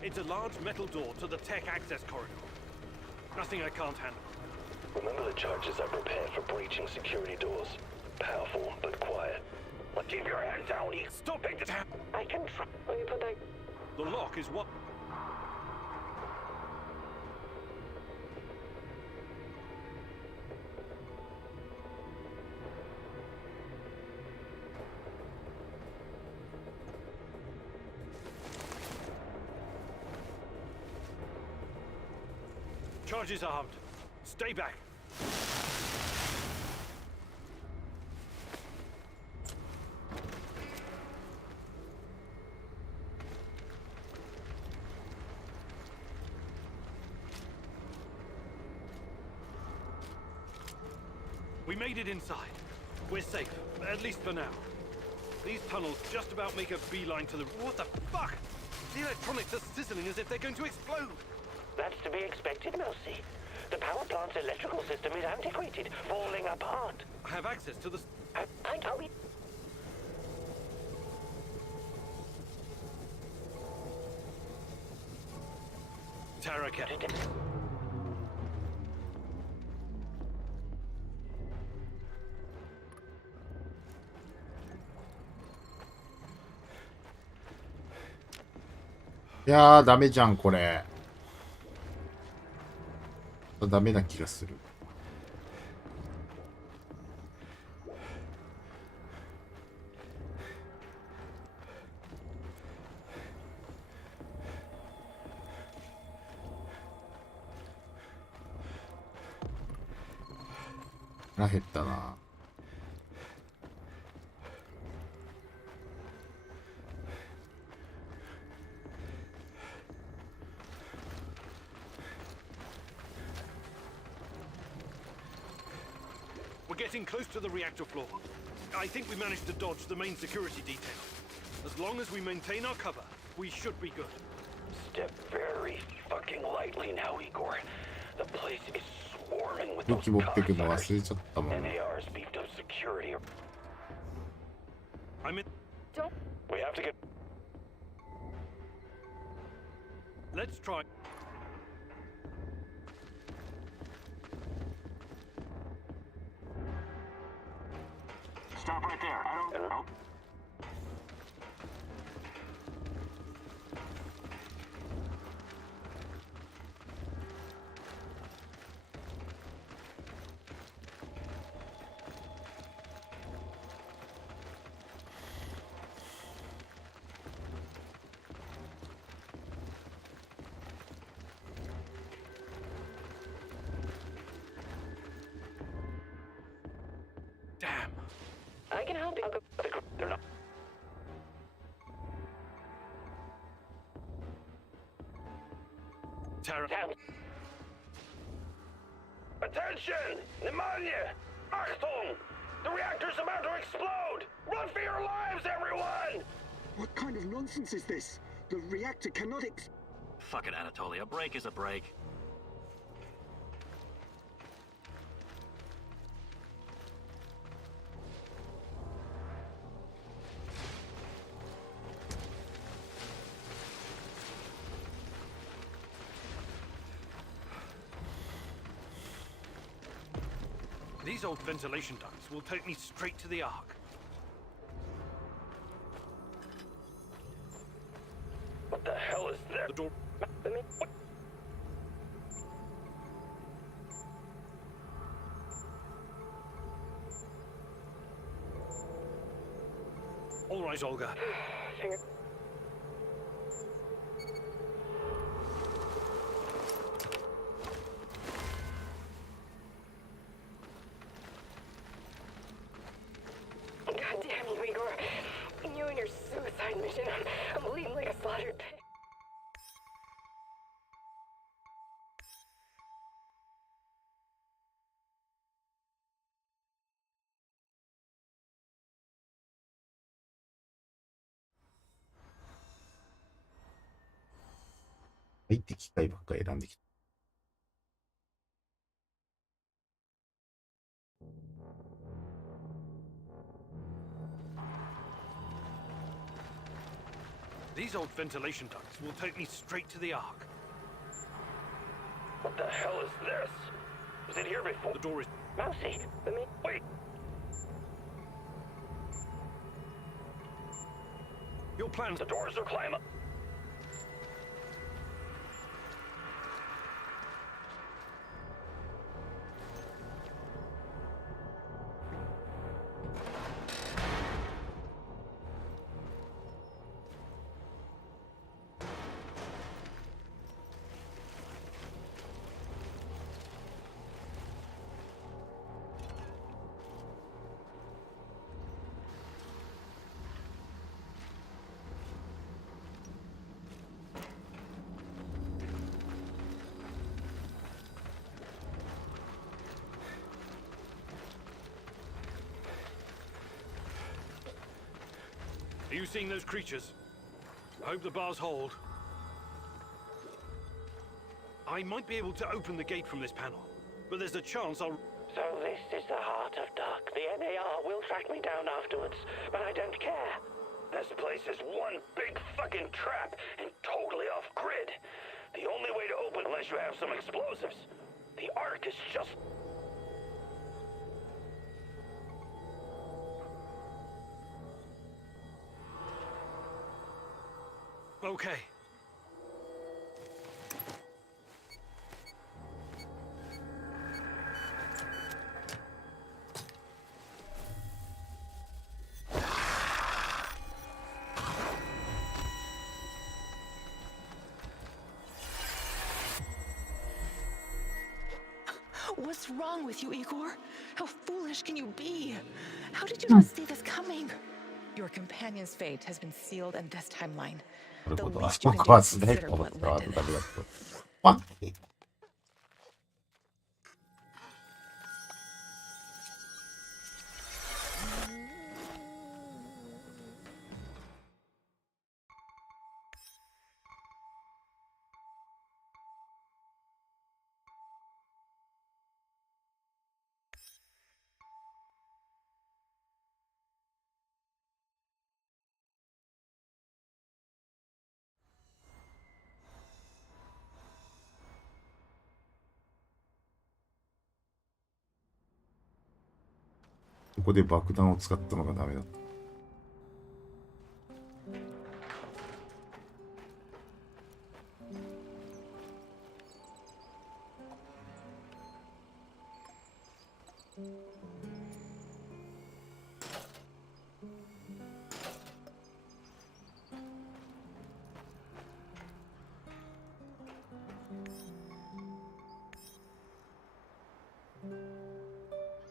It's a large metal door to the tech access corridor. Nothing I can't handle. Remember the charges I prepared for breaching security doors. Powerful, but quiet. Well, keep your hands down, you... Stop it! I can try... Will you put that... The lock is what... Charges armed. Stay back. We made it inside. We're safe, at least for now. These tunnels just about make a beeline to the... What the fuck? The electronics are sizzling as if they're going to explode. That's to be expected, Mousy. The power plant's electrical system is antiquated, falling apart. I have access to the... I know it. Taraka. いやー、ダメじゃん、これ。ダメな気がする。腹減ったな。We're getting close to the reactor floor. I think we managed to dodge the main security detail. As long as we maintain our cover, we should be good. Step very fucking lightly now, Igor. The place is swarming with 武 those 器持ってくの commissars. 忘れちゃったもん。 NAR's beefed up security. I'm in. Don't. We have to get. Let's try. Stop right there. I don't know. Damn. I can help you. I'll go. They're not. Tara. Attention! Pneumonia! Achtung! The reactor's about to explode! Run for your lives, everyone! What kind of nonsense is this? The reactor cannot Fuck it, Anatoly. A break is a break. These old ventilation ducts will take me straight to the Ark. What the hell is that? The door. All right, Olga. Finger. God damn you, Igor. You and your suicide mission. I'm bleeding like a slaughtered pig.はいって機械ばっかり選んできた。These old ventilation ducts will take me straight to the Ark. What the hell is this? Was it here before? The door is. Mousy, let me. Wait! Your plans. The doors are climbing. Are you seeing those creatures? I hope the bars hold. I might be able to open the gate from this panel, but there's a chance I'll... So this is the heart of Dark. The NAR will track me down afterwards, but I don't care. This place is one big fucking trap and totally off-grid. The only way to open unless you have some explosives. The Ark is just... Okay. What's wrong with you, Igor? How foolish can you be? How did you not see this coming? Your companion's fate has been sealed in this timeline. なる The ほど。あ least そ you can こ do は is スナイ consider パー持っ what てたわ。 led ダ to メだ this. と。待って。ここで爆弾を使ったのがダメだった。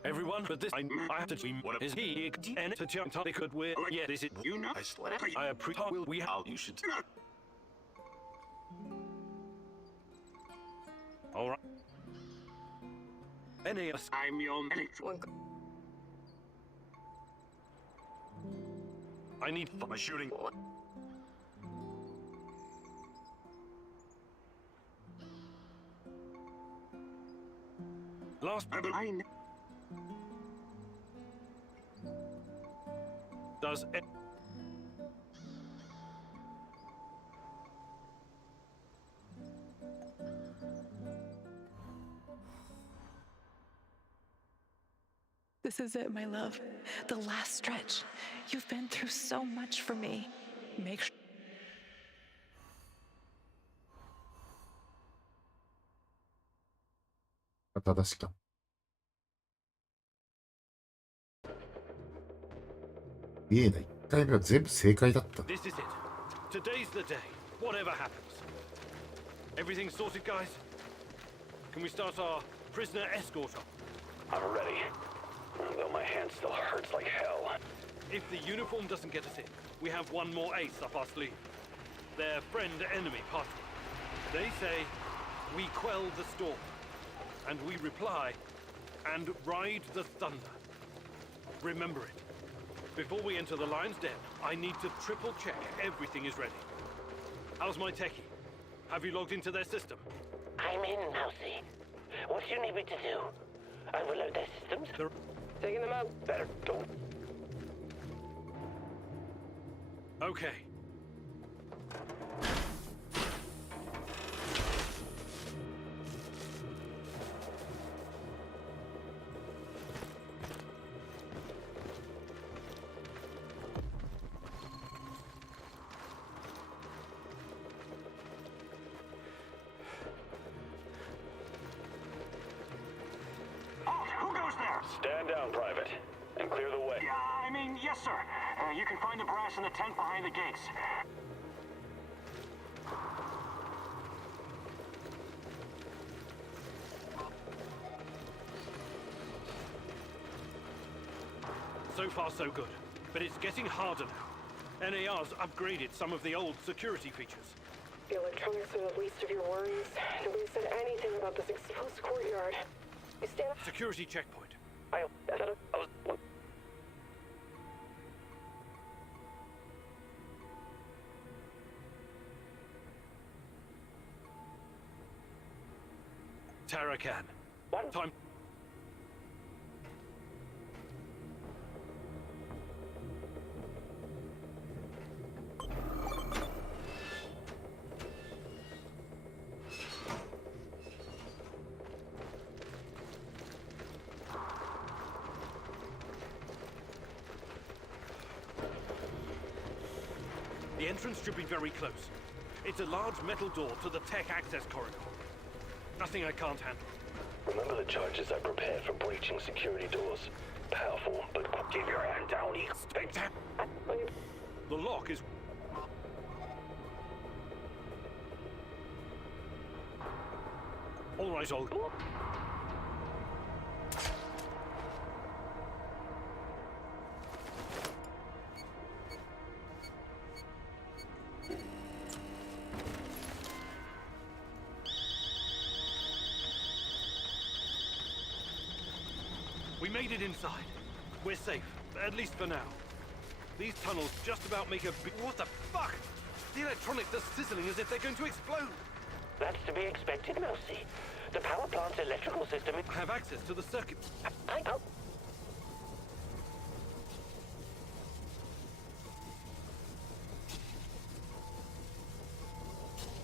Everyone, but this I have to dream. What is he? And to jump they could wear. Yeah, this is You know, I appreciate. Will we have? You should. All right. NAS. I'm your electro. I need my shooting. Last. I know. Does it? This is it, my love. The last stretch. You've been through so much for me. Make sure. 正しか。見えない。1回目は全部正解だった。 This is it. Today's the day. Whatever happens. Everything sorted, guys? Can we start our prisoner escort op? I'm ready. Though my hand still hurts like hell. If the uniform doesn't get us in, we have one more ace up our sleeve. Their friend-enemy party. They say, we quell the storm. And we reply, and ride the thunder. Remember it. Before we enter the lion's den, I need to triple check everything is ready. How's my techie? Have you logged into their system? I'm in, Mousy. What do you need me to do? Overload their systems? Taking them out. Better don't. Okay. Who goes there? Stand down, Private, and clear the way. I mean, yes, sir. You can find the brass in the tent behind the gates. So far, so good. But it's getting harder now. NAR's upgraded some of the old security features. The electronics are the least of your worries. Nobody said anything about this exposed courtyard. You stand up. Security checkpoint. I Tarakan. One time. The entrance should be very close. It's a large metal door to the tech access corridor. Nothing I can't handle. Remember the charges I prepared for breaching security doors? Powerful, but keep your hand down, Eagle. The lock is... All right, Olga. We made it inside. We're safe, at least for now. These tunnels just about make a big... What the fuck? The electronics are sizzling as if they're going to explode. That's to be expected, Mousy. The power plant's electrical system... I have access to the circuit. Oh.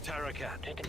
Tarakat.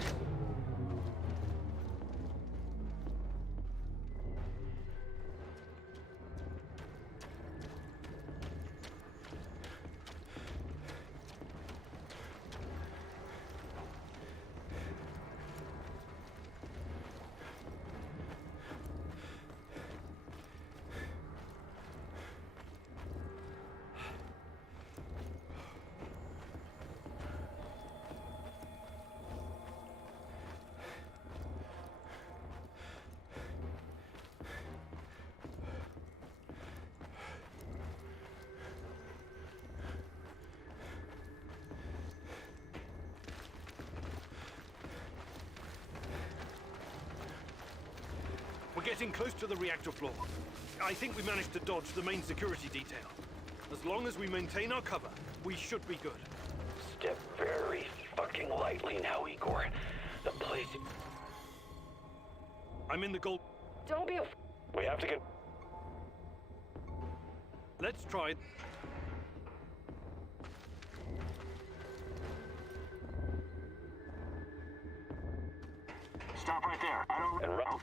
We're getting close to the reactor floor. I think we managed to dodge the main security detail. As long as we maintain our cover, we should be good. Step very fucking lightly now, Igor. The place... I'm in the gold... Don't be a... We have to get... Let's try... Stop right there. I don't... And know.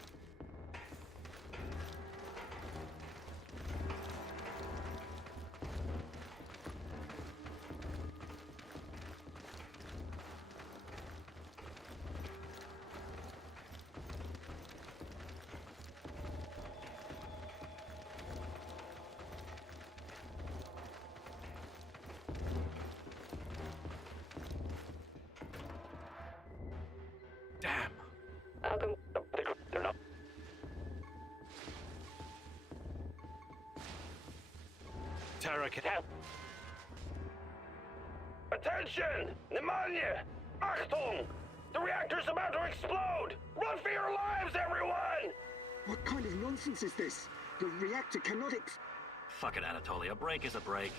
Damn. How come... They're not... Tarakat. Attention! Pneumonia! Achtung! The reactor's about to explode! Run for your lives, everyone! What kind of nonsense is this? The reactor cannot Fuck it, Anatoly. A break is a break.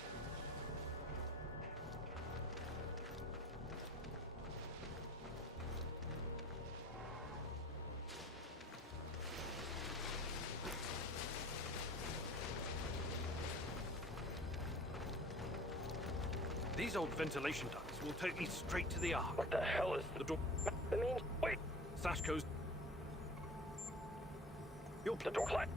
These old ventilation ducts will take me straight to the Ark. What the hell is The door... The main... Wait! Sashko's... The door clap.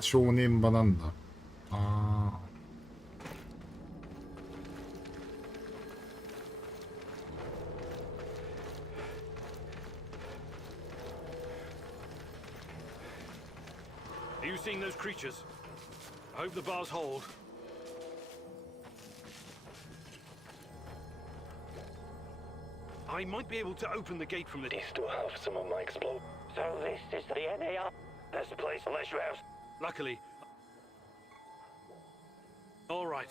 正念場なんだ。ああ。Are you seeing those creatures? I hope the bars hold. I might be able to open the gate from the... You still have some of my explode. So this is the NAR. This place, unless you have... Luckily... All right.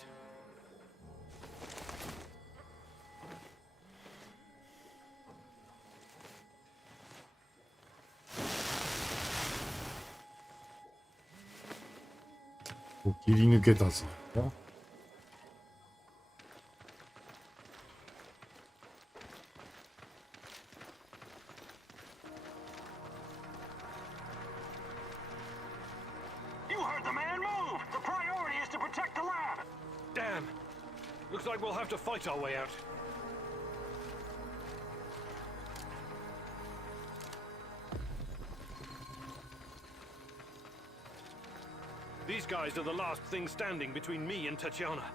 切り抜けたぞ。Looks like we'll have to fight our way out. These guys are the last thing standing between me and Tatiana.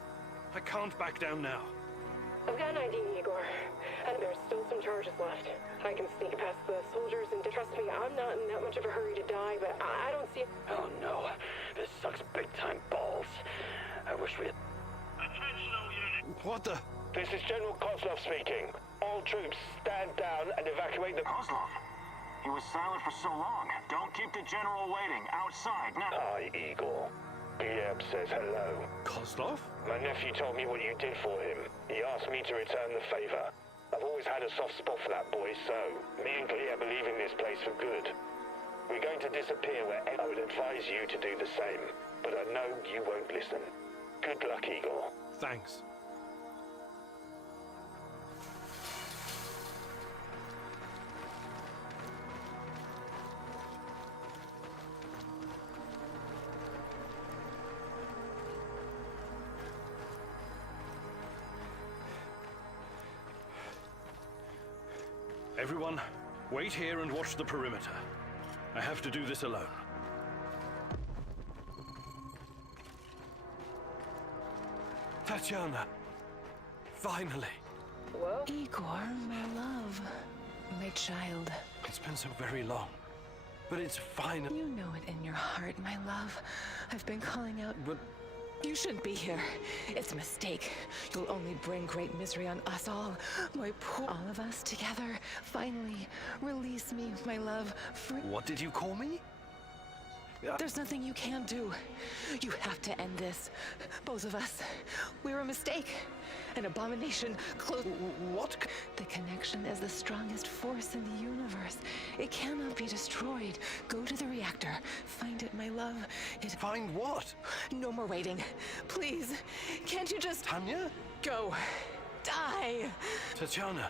I can't back down now. I've got an ID, Igor. And there's still some charges left. I can sneak past the soldiers, and trust me, I'm not in that much of a hurry to die, but I don't see... Oh no, this sucks big time balls. I wish we had... Attention all units. What the... This is General Kozlov speaking. All troops stand down and evacuate the... Kozlov, he was silent for so long. Don't keep the general waiting. Outside, now. Hi, Igor. PM says hello. Kozlov? My nephew told me what you did for him. He asked me to return the favor. I've always had a soft spot for that boy, so me and Gleb are leaving this place for good. We're going to disappear wherever. I would advise you to do the same, but I know you won't listen. Good luck, Igor. Thanks. Everyone, wait here and watch the perimeter. I have to do this alone. Tatiana! Finally! Whoa. Igor, my love. My child. It's been so very long. But it's fine. You know it in your heart, my love. I've been calling out... But... You shouldn't be here. It's a mistake. You'll only bring great misery on us all. My poor... All of us together. Finally, release me, my love. What did you call me? There's nothing you can do. You have to end this. Both of us. We're a mistake. An abomination close... What? The connection is the strongest force in the universe. It cannot be destroyed. Go to the reactor. Find it, my love. Find what? No more waiting. Please. Can't you just... Tanya? Go. Die. Tatiana.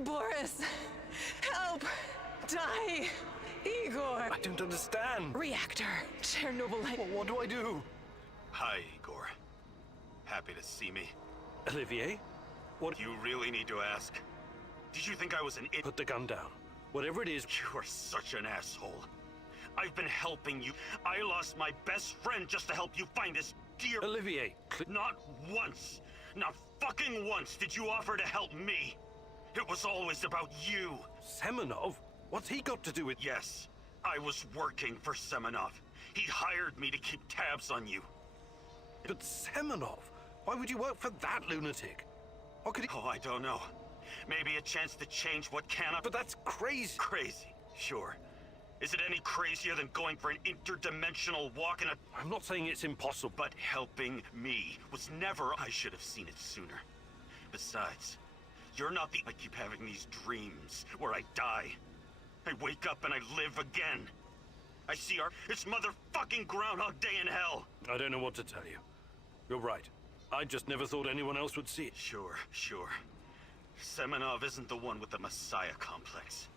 Boris. Help. Die. Igor. I don't understand. Reactor. Chernobylite. What do I do? Hi, Igor. Happy to see me. Olivier? What? You really need to ask. Did you think I was an idiot? Put the gun down. Whatever it is... You are such an asshole. I've been helping you. I lost my best friend just to help you find this dear... Olivier, not once, not fucking once did you offer to help me. It was always about you. Semenov? What's he got to do with... Yes, I was working for Semenov. He hired me to keep tabs on you. But Semenov? Why would you work for that lunatic? What could he... Oh, I don't know. Maybe a chance to change what cannot... But that's crazy. Crazy, sure. Is it any crazier than going for an interdimensional walk in a... I'm not saying it's impossible. But helping me was never... I should have seen it sooner. Besides, you're not the... I keep having these dreams where I die. I wake up and I live again. I see it's motherfucking Groundhog Day in hell. I don't know what to tell you. You're right. I just never thought anyone else would see it. Sure. Semenov isn't the one with the Messiah complex.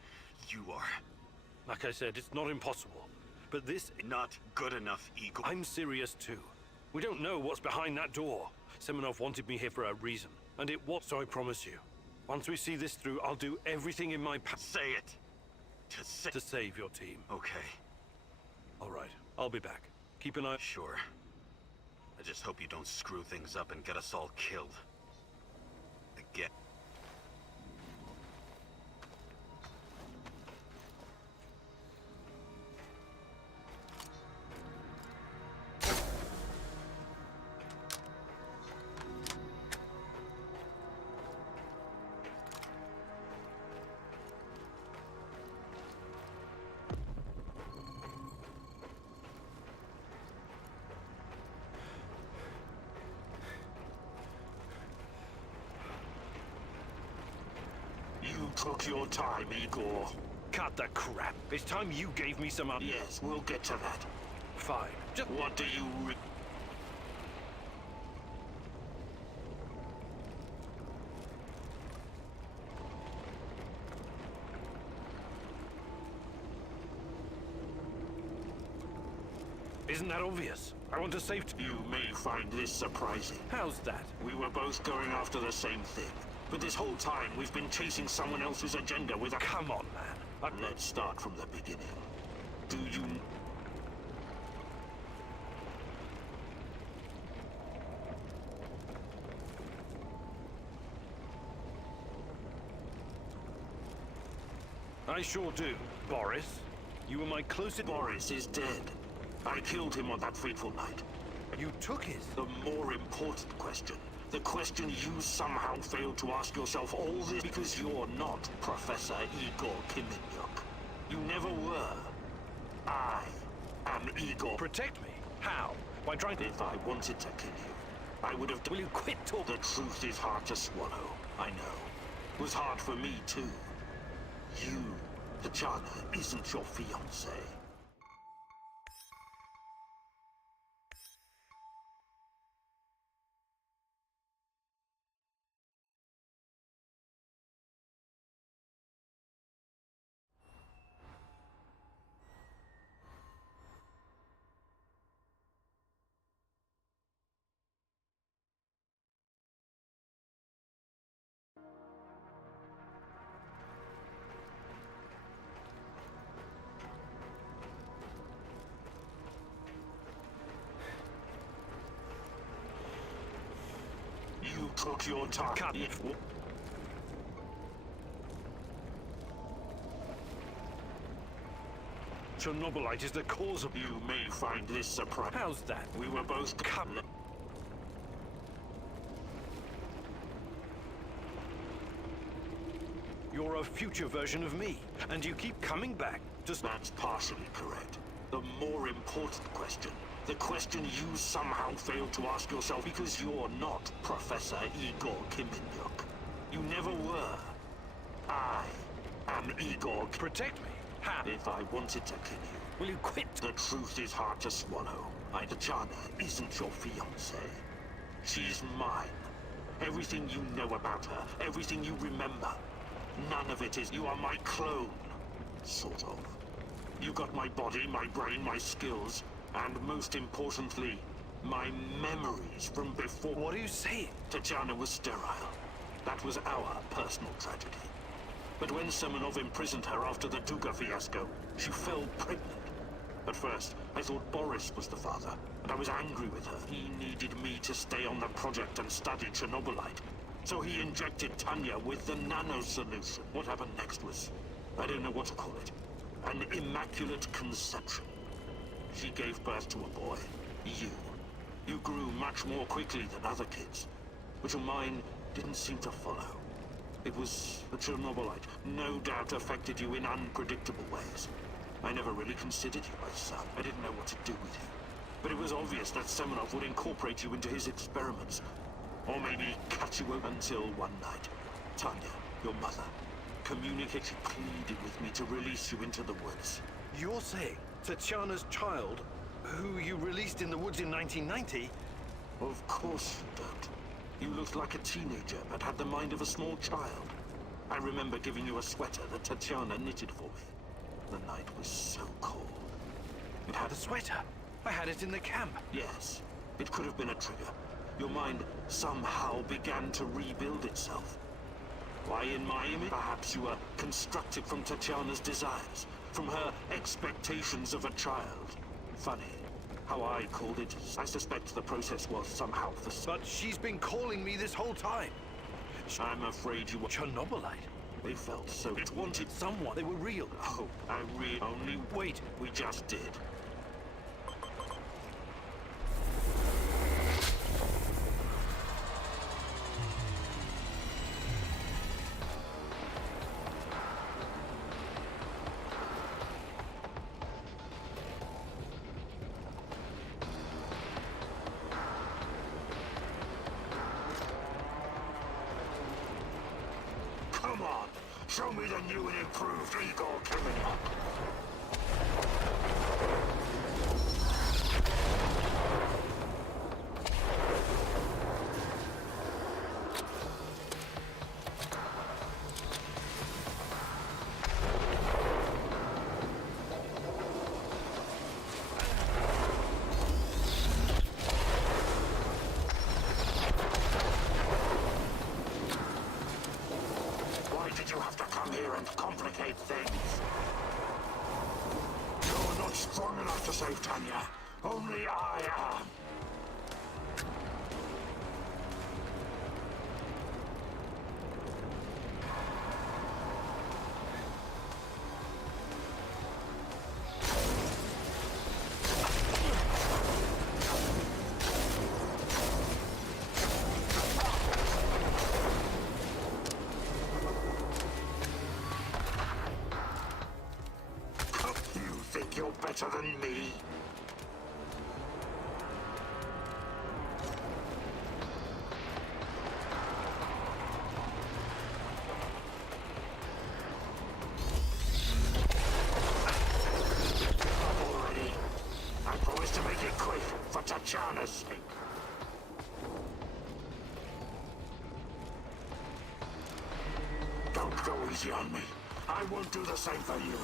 You are. Like I said, it's not impossible. But this... Not good enough, Igor. I'm serious too. We don't know what's behind that door. Semenov wanted me here for a reason. And it was, so I promise you. Once we see this through, I'll do everything in my power. Say it. To save your team. Okay. All right. I'll be back. Keep an eye... Sure. I just hope you don't screw things up and get us all killed. Again. You took your time, Igor. Cut the crap. It's time you gave me some... Yes, we'll get to that. Fine. Just... What do you... Isn't that obvious? I want to save... You may find this surprising. How's that? We were both going after the same thing. But this whole time, we've been chasing someone else's agenda with a... Come on, man. Let's start from the beginning. Do you... I sure do. Boris, you were my closest... Boris is dead. I killed him on that fateful night. You took his... The more important question. The question you somehow failed to ask yourself all this because you're not Professor Igor Kiminyuk. You never were. I am Igor. Protect me? How? By trying to... If I wanted to kill you, I would have... Will you quit talking? The truth is hard to swallow, I know. It was hard for me too. You, Tatiana, isn't your fiancée. You took your time. Cut. Chernobylite is the cause of... You may find this surprising. How's that? We were both... Come. You're a future version of me, and you keep coming back. Just... That's partially correct. The more important question. The question you somehow failed to ask yourself because you're not Professor Igor Kiminyuk. You never were. I am Igor. Protect me? How? If I wanted to kill you... Will you quit? The truth is hard to swallow. Tatiana isn't your fiancée. She's mine. Everything you know about her, everything you remember, none of it is... You are my clone. Sort of. You got my body, my brain, my skills... And most importantly, my memories from before... What are you saying? Tatiana was sterile. That was our personal tragedy. But when Semenov imprisoned her after the Duga fiasco, she fell pregnant. At first, I thought Boris was the father, and I was angry with her. He needed me to stay on the project and study Chernobylite. So he injected Tanya with the nano solution. What happened next was... I don't know what to call it. An immaculate conception. She gave birth to a boy. You. You grew much more quickly than other kids. But your mind didn't seem to follow. It was the Chernobylite. No doubt affected you in unpredictable ways. I never really considered you my son. I didn't know what to do with you. But it was obvious that Semenov would incorporate you into his experiments. Or maybe cut you open until one night. Tanya, your mother, communicated, pleaded with me to release you into the woods. You're saying Tatiana's child, who you released in the woods in 1990? Of course you don't. You looked like a teenager, but had the mind of a small child. I remember giving you a sweater that Tatiana knitted for me. The night was so cold. It had a sweater. I had it in the camp. Yes, it could have been a trigger. Your mind somehow began to rebuild itself. Why in my image? Perhaps you were constructed from Tatiana's desires. From her expectations of a child. Funny. How I called it. I suspect the process was somehow the same. But she's been calling me this whole time. I'm afraid you were... Chernobylite. They felt so... It wanted someone. They were real. Oh, I really... Only... Wait. We just did. Show me the new and improved Igor Kiminyuk. did you have to come here and complicate things? You're not strong enough to save Tanya. Only I am. You're better than me. I'm all ready. I promise to make it quick for Tatiana's sake. Don't go easy on me. I won't do the same for you.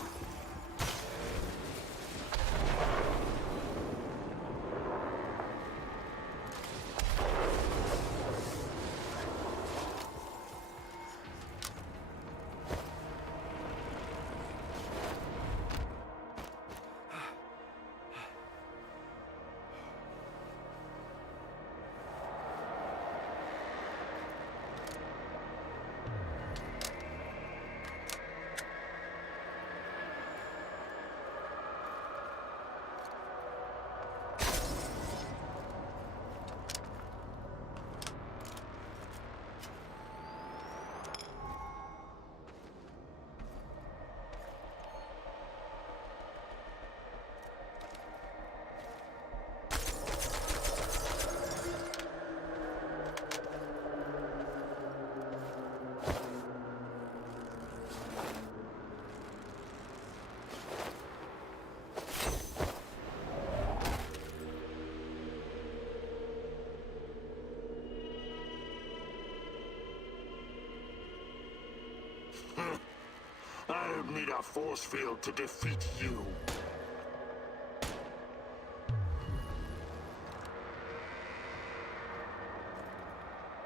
I'll need a force field to defeat you.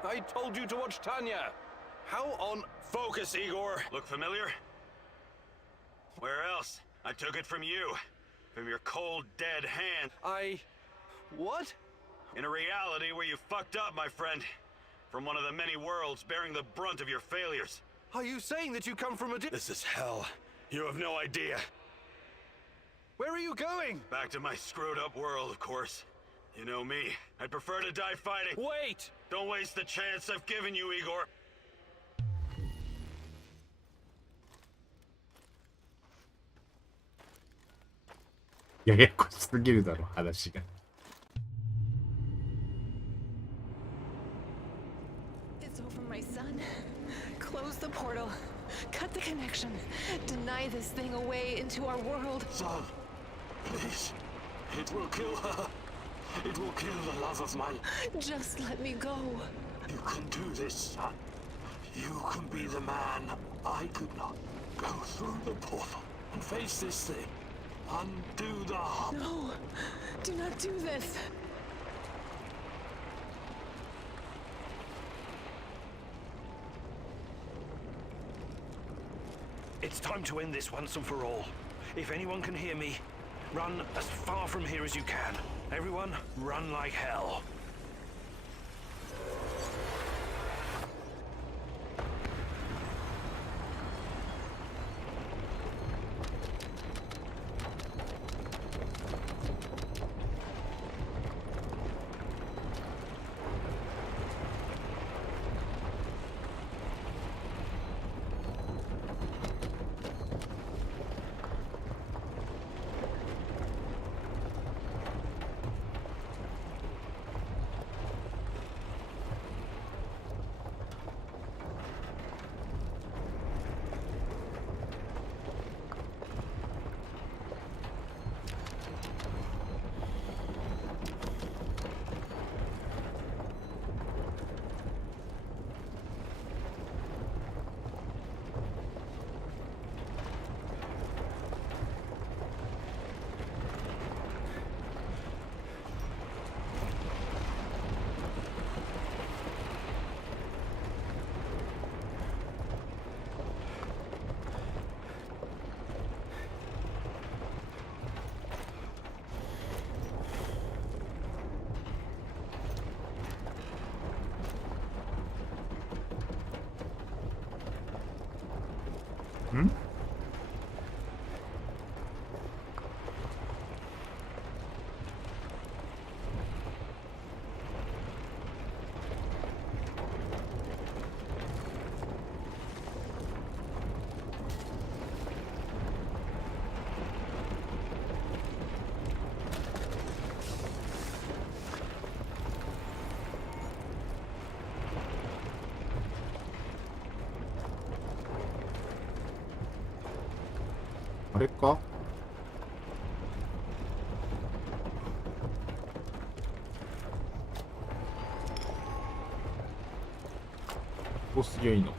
I told you to watch Tanya. How on... Focus, Igor. Look familiar? Where else? I took it from you. From your cold, dead hand. What? In a reality where you fucked up, my friend. From one of the many worlds bearing the brunt of your failures. Are you saying that you come from a This is hell. You have no idea. Where are you going? Back to my screwed up world, of course. You know me. I'd prefer to die fighting. Wait! Don't waste the chance I've given you, Igor.ややこしすぎるだろ、話が。It's over, my son. Close the portal. Cut the connection. Deny this thing away into our world. Son, please. It will kill her. It will kill the love of my... Just let me go. You can do this, son. You can be the man I could not. Go through the portal and face this thing. Undo the harm. No, do not do this. It's time to end this once and for all. If anyone can hear me, run as far from here as you can. Everyone, run like hell. ん？あれか？どうすりゃいいのこ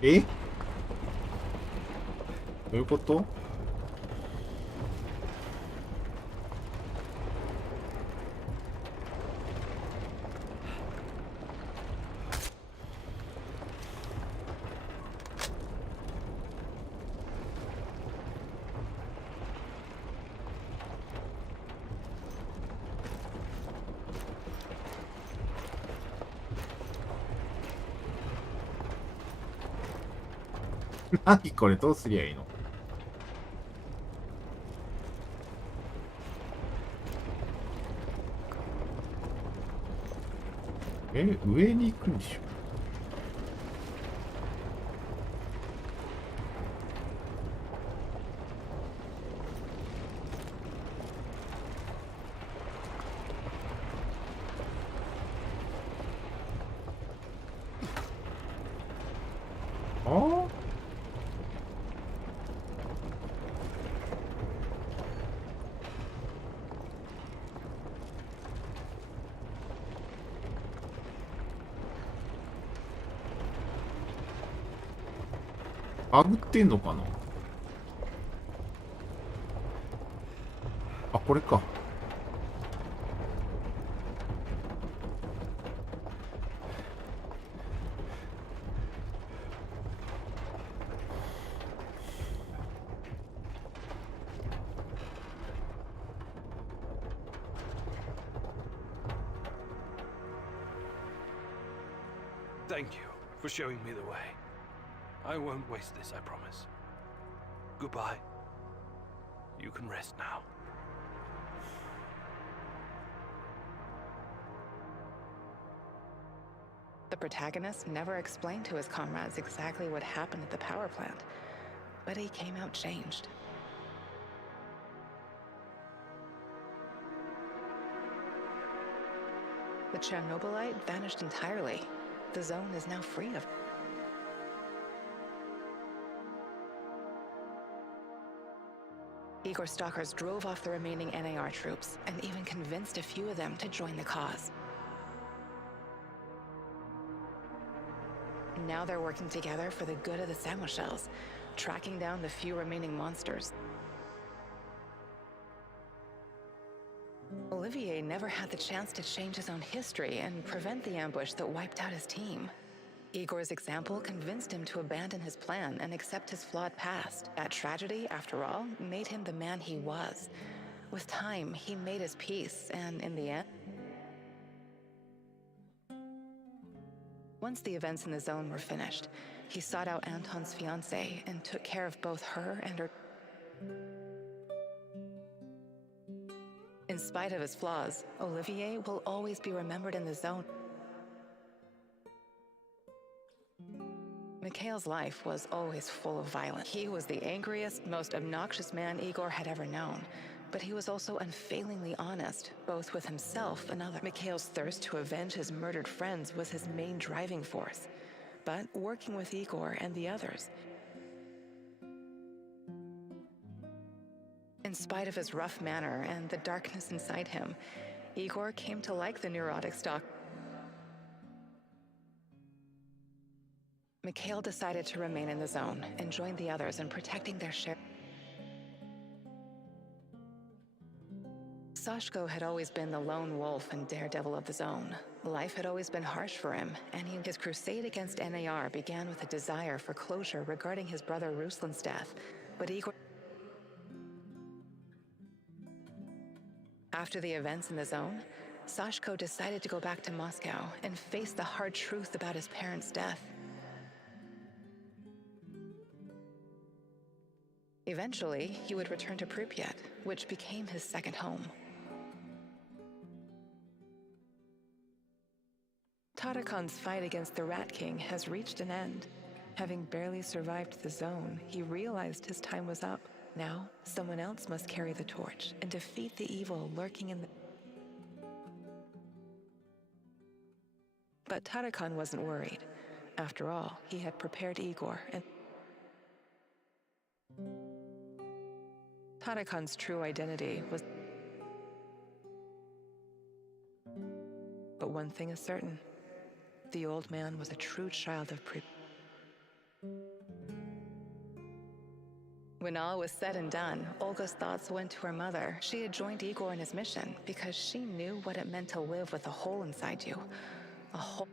れ。え？どういうこと？何これどうすりゃいいの？上に行くんでしょ？ああ？バグってんのかなあ、これか。Thank you for showing me the way. I won't waste this, I promise. Goodbye. You can rest now. The protagonist never explained to his comrades exactly what happened at the power plant, but he came out changed. The Chernobylite vanished entirely. The zone is now free of... Igor stalkers drove off the remaining NAR troops and even convinced a few of them to join the cause. Now they're working together for the good of the Samoshels, tracking down the few remaining monsters. Olivier never had the chance to change his own history and prevent the ambush that wiped out his team. Igor's example convinced him to abandon his plan and accept his flawed past. That tragedy, after all, made him the man he was. With time, he made his peace, and in the end... Once the events in the zone were finished, he sought out Anton's fiancée and took care of both her and her... In spite of his flaws, Olivier will always be remembered in the zone. Mikhail's life was always full of violence. He was the angriest, most obnoxious man Igor had ever known, but he was also unfailingly honest, both with himself and others. Mikhail's thirst to avenge his murdered friends was his main driving force. But working with Igor and the others, in spite of his rough manner and the darkness inside him, Igor came to like the neurotic stalker. Mikhail decided to remain in the zone and join the others in protecting their share. Sashko had always been the lone wolf and daredevil of the zone. Life had always been harsh for him, and his crusade against NAR began with a desire for closure regarding his brother Ruslan's death. But Igor... After the events in the zone, Sashko decided to go back to Moscow and face the hard truth about his parents' death. Eventually, he would return to Pripyat, which became his second home. Tarakan's fight against the Rat King has reached an end. Having barely survived the zone, he realized his time was up. Now, someone else must carry the torch and defeat the evil lurking in the... But Tarakan wasn't worried. After all, he had prepared Igor and... Tarakan's true identity was... But one thing is certain. The old man was a true child of Pripyat. When all was said and done, Olga's thoughts went to her mother. She had joined Igor in his mission because she knew what it meant to live with a hole inside you. A hole.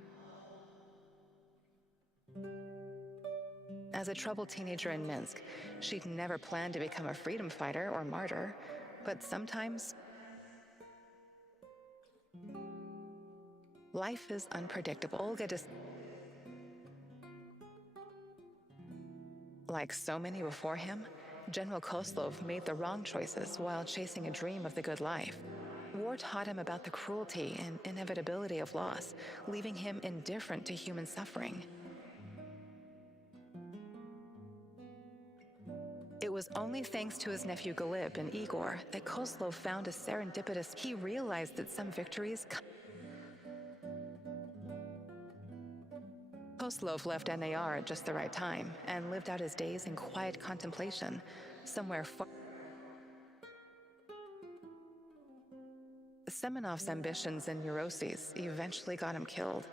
As a troubled teenager in Minsk, she'd never planned to become a freedom fighter or martyr, but sometimes life is unpredictable. Olga Like so many before him, General Koslov made the wrong choices while chasing a dream of the good life. War taught him about the cruelty and inevitability of loss, leaving him indifferent to human suffering. It was only thanks to his nephew Galib and Igor that Koslov found a serendipitous... He realized that some victories... Koslov left NAR at just the right time and lived out his days in quiet contemplation, somewhere far... Semenov's ambitions and neuroses eventually got him killed.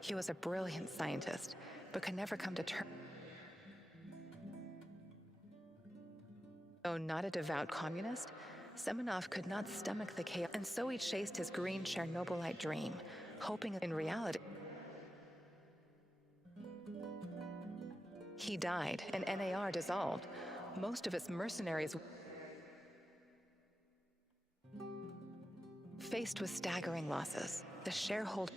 He was a brilliant scientist, but could never come to terms... Though not a devout communist, Semenov could not stomach the chaos, and so he chased his green Chernobylite dream, hoping in reality... He died, and NAR dissolved. Most of its mercenaries... Faced with staggering losses, the shareholder...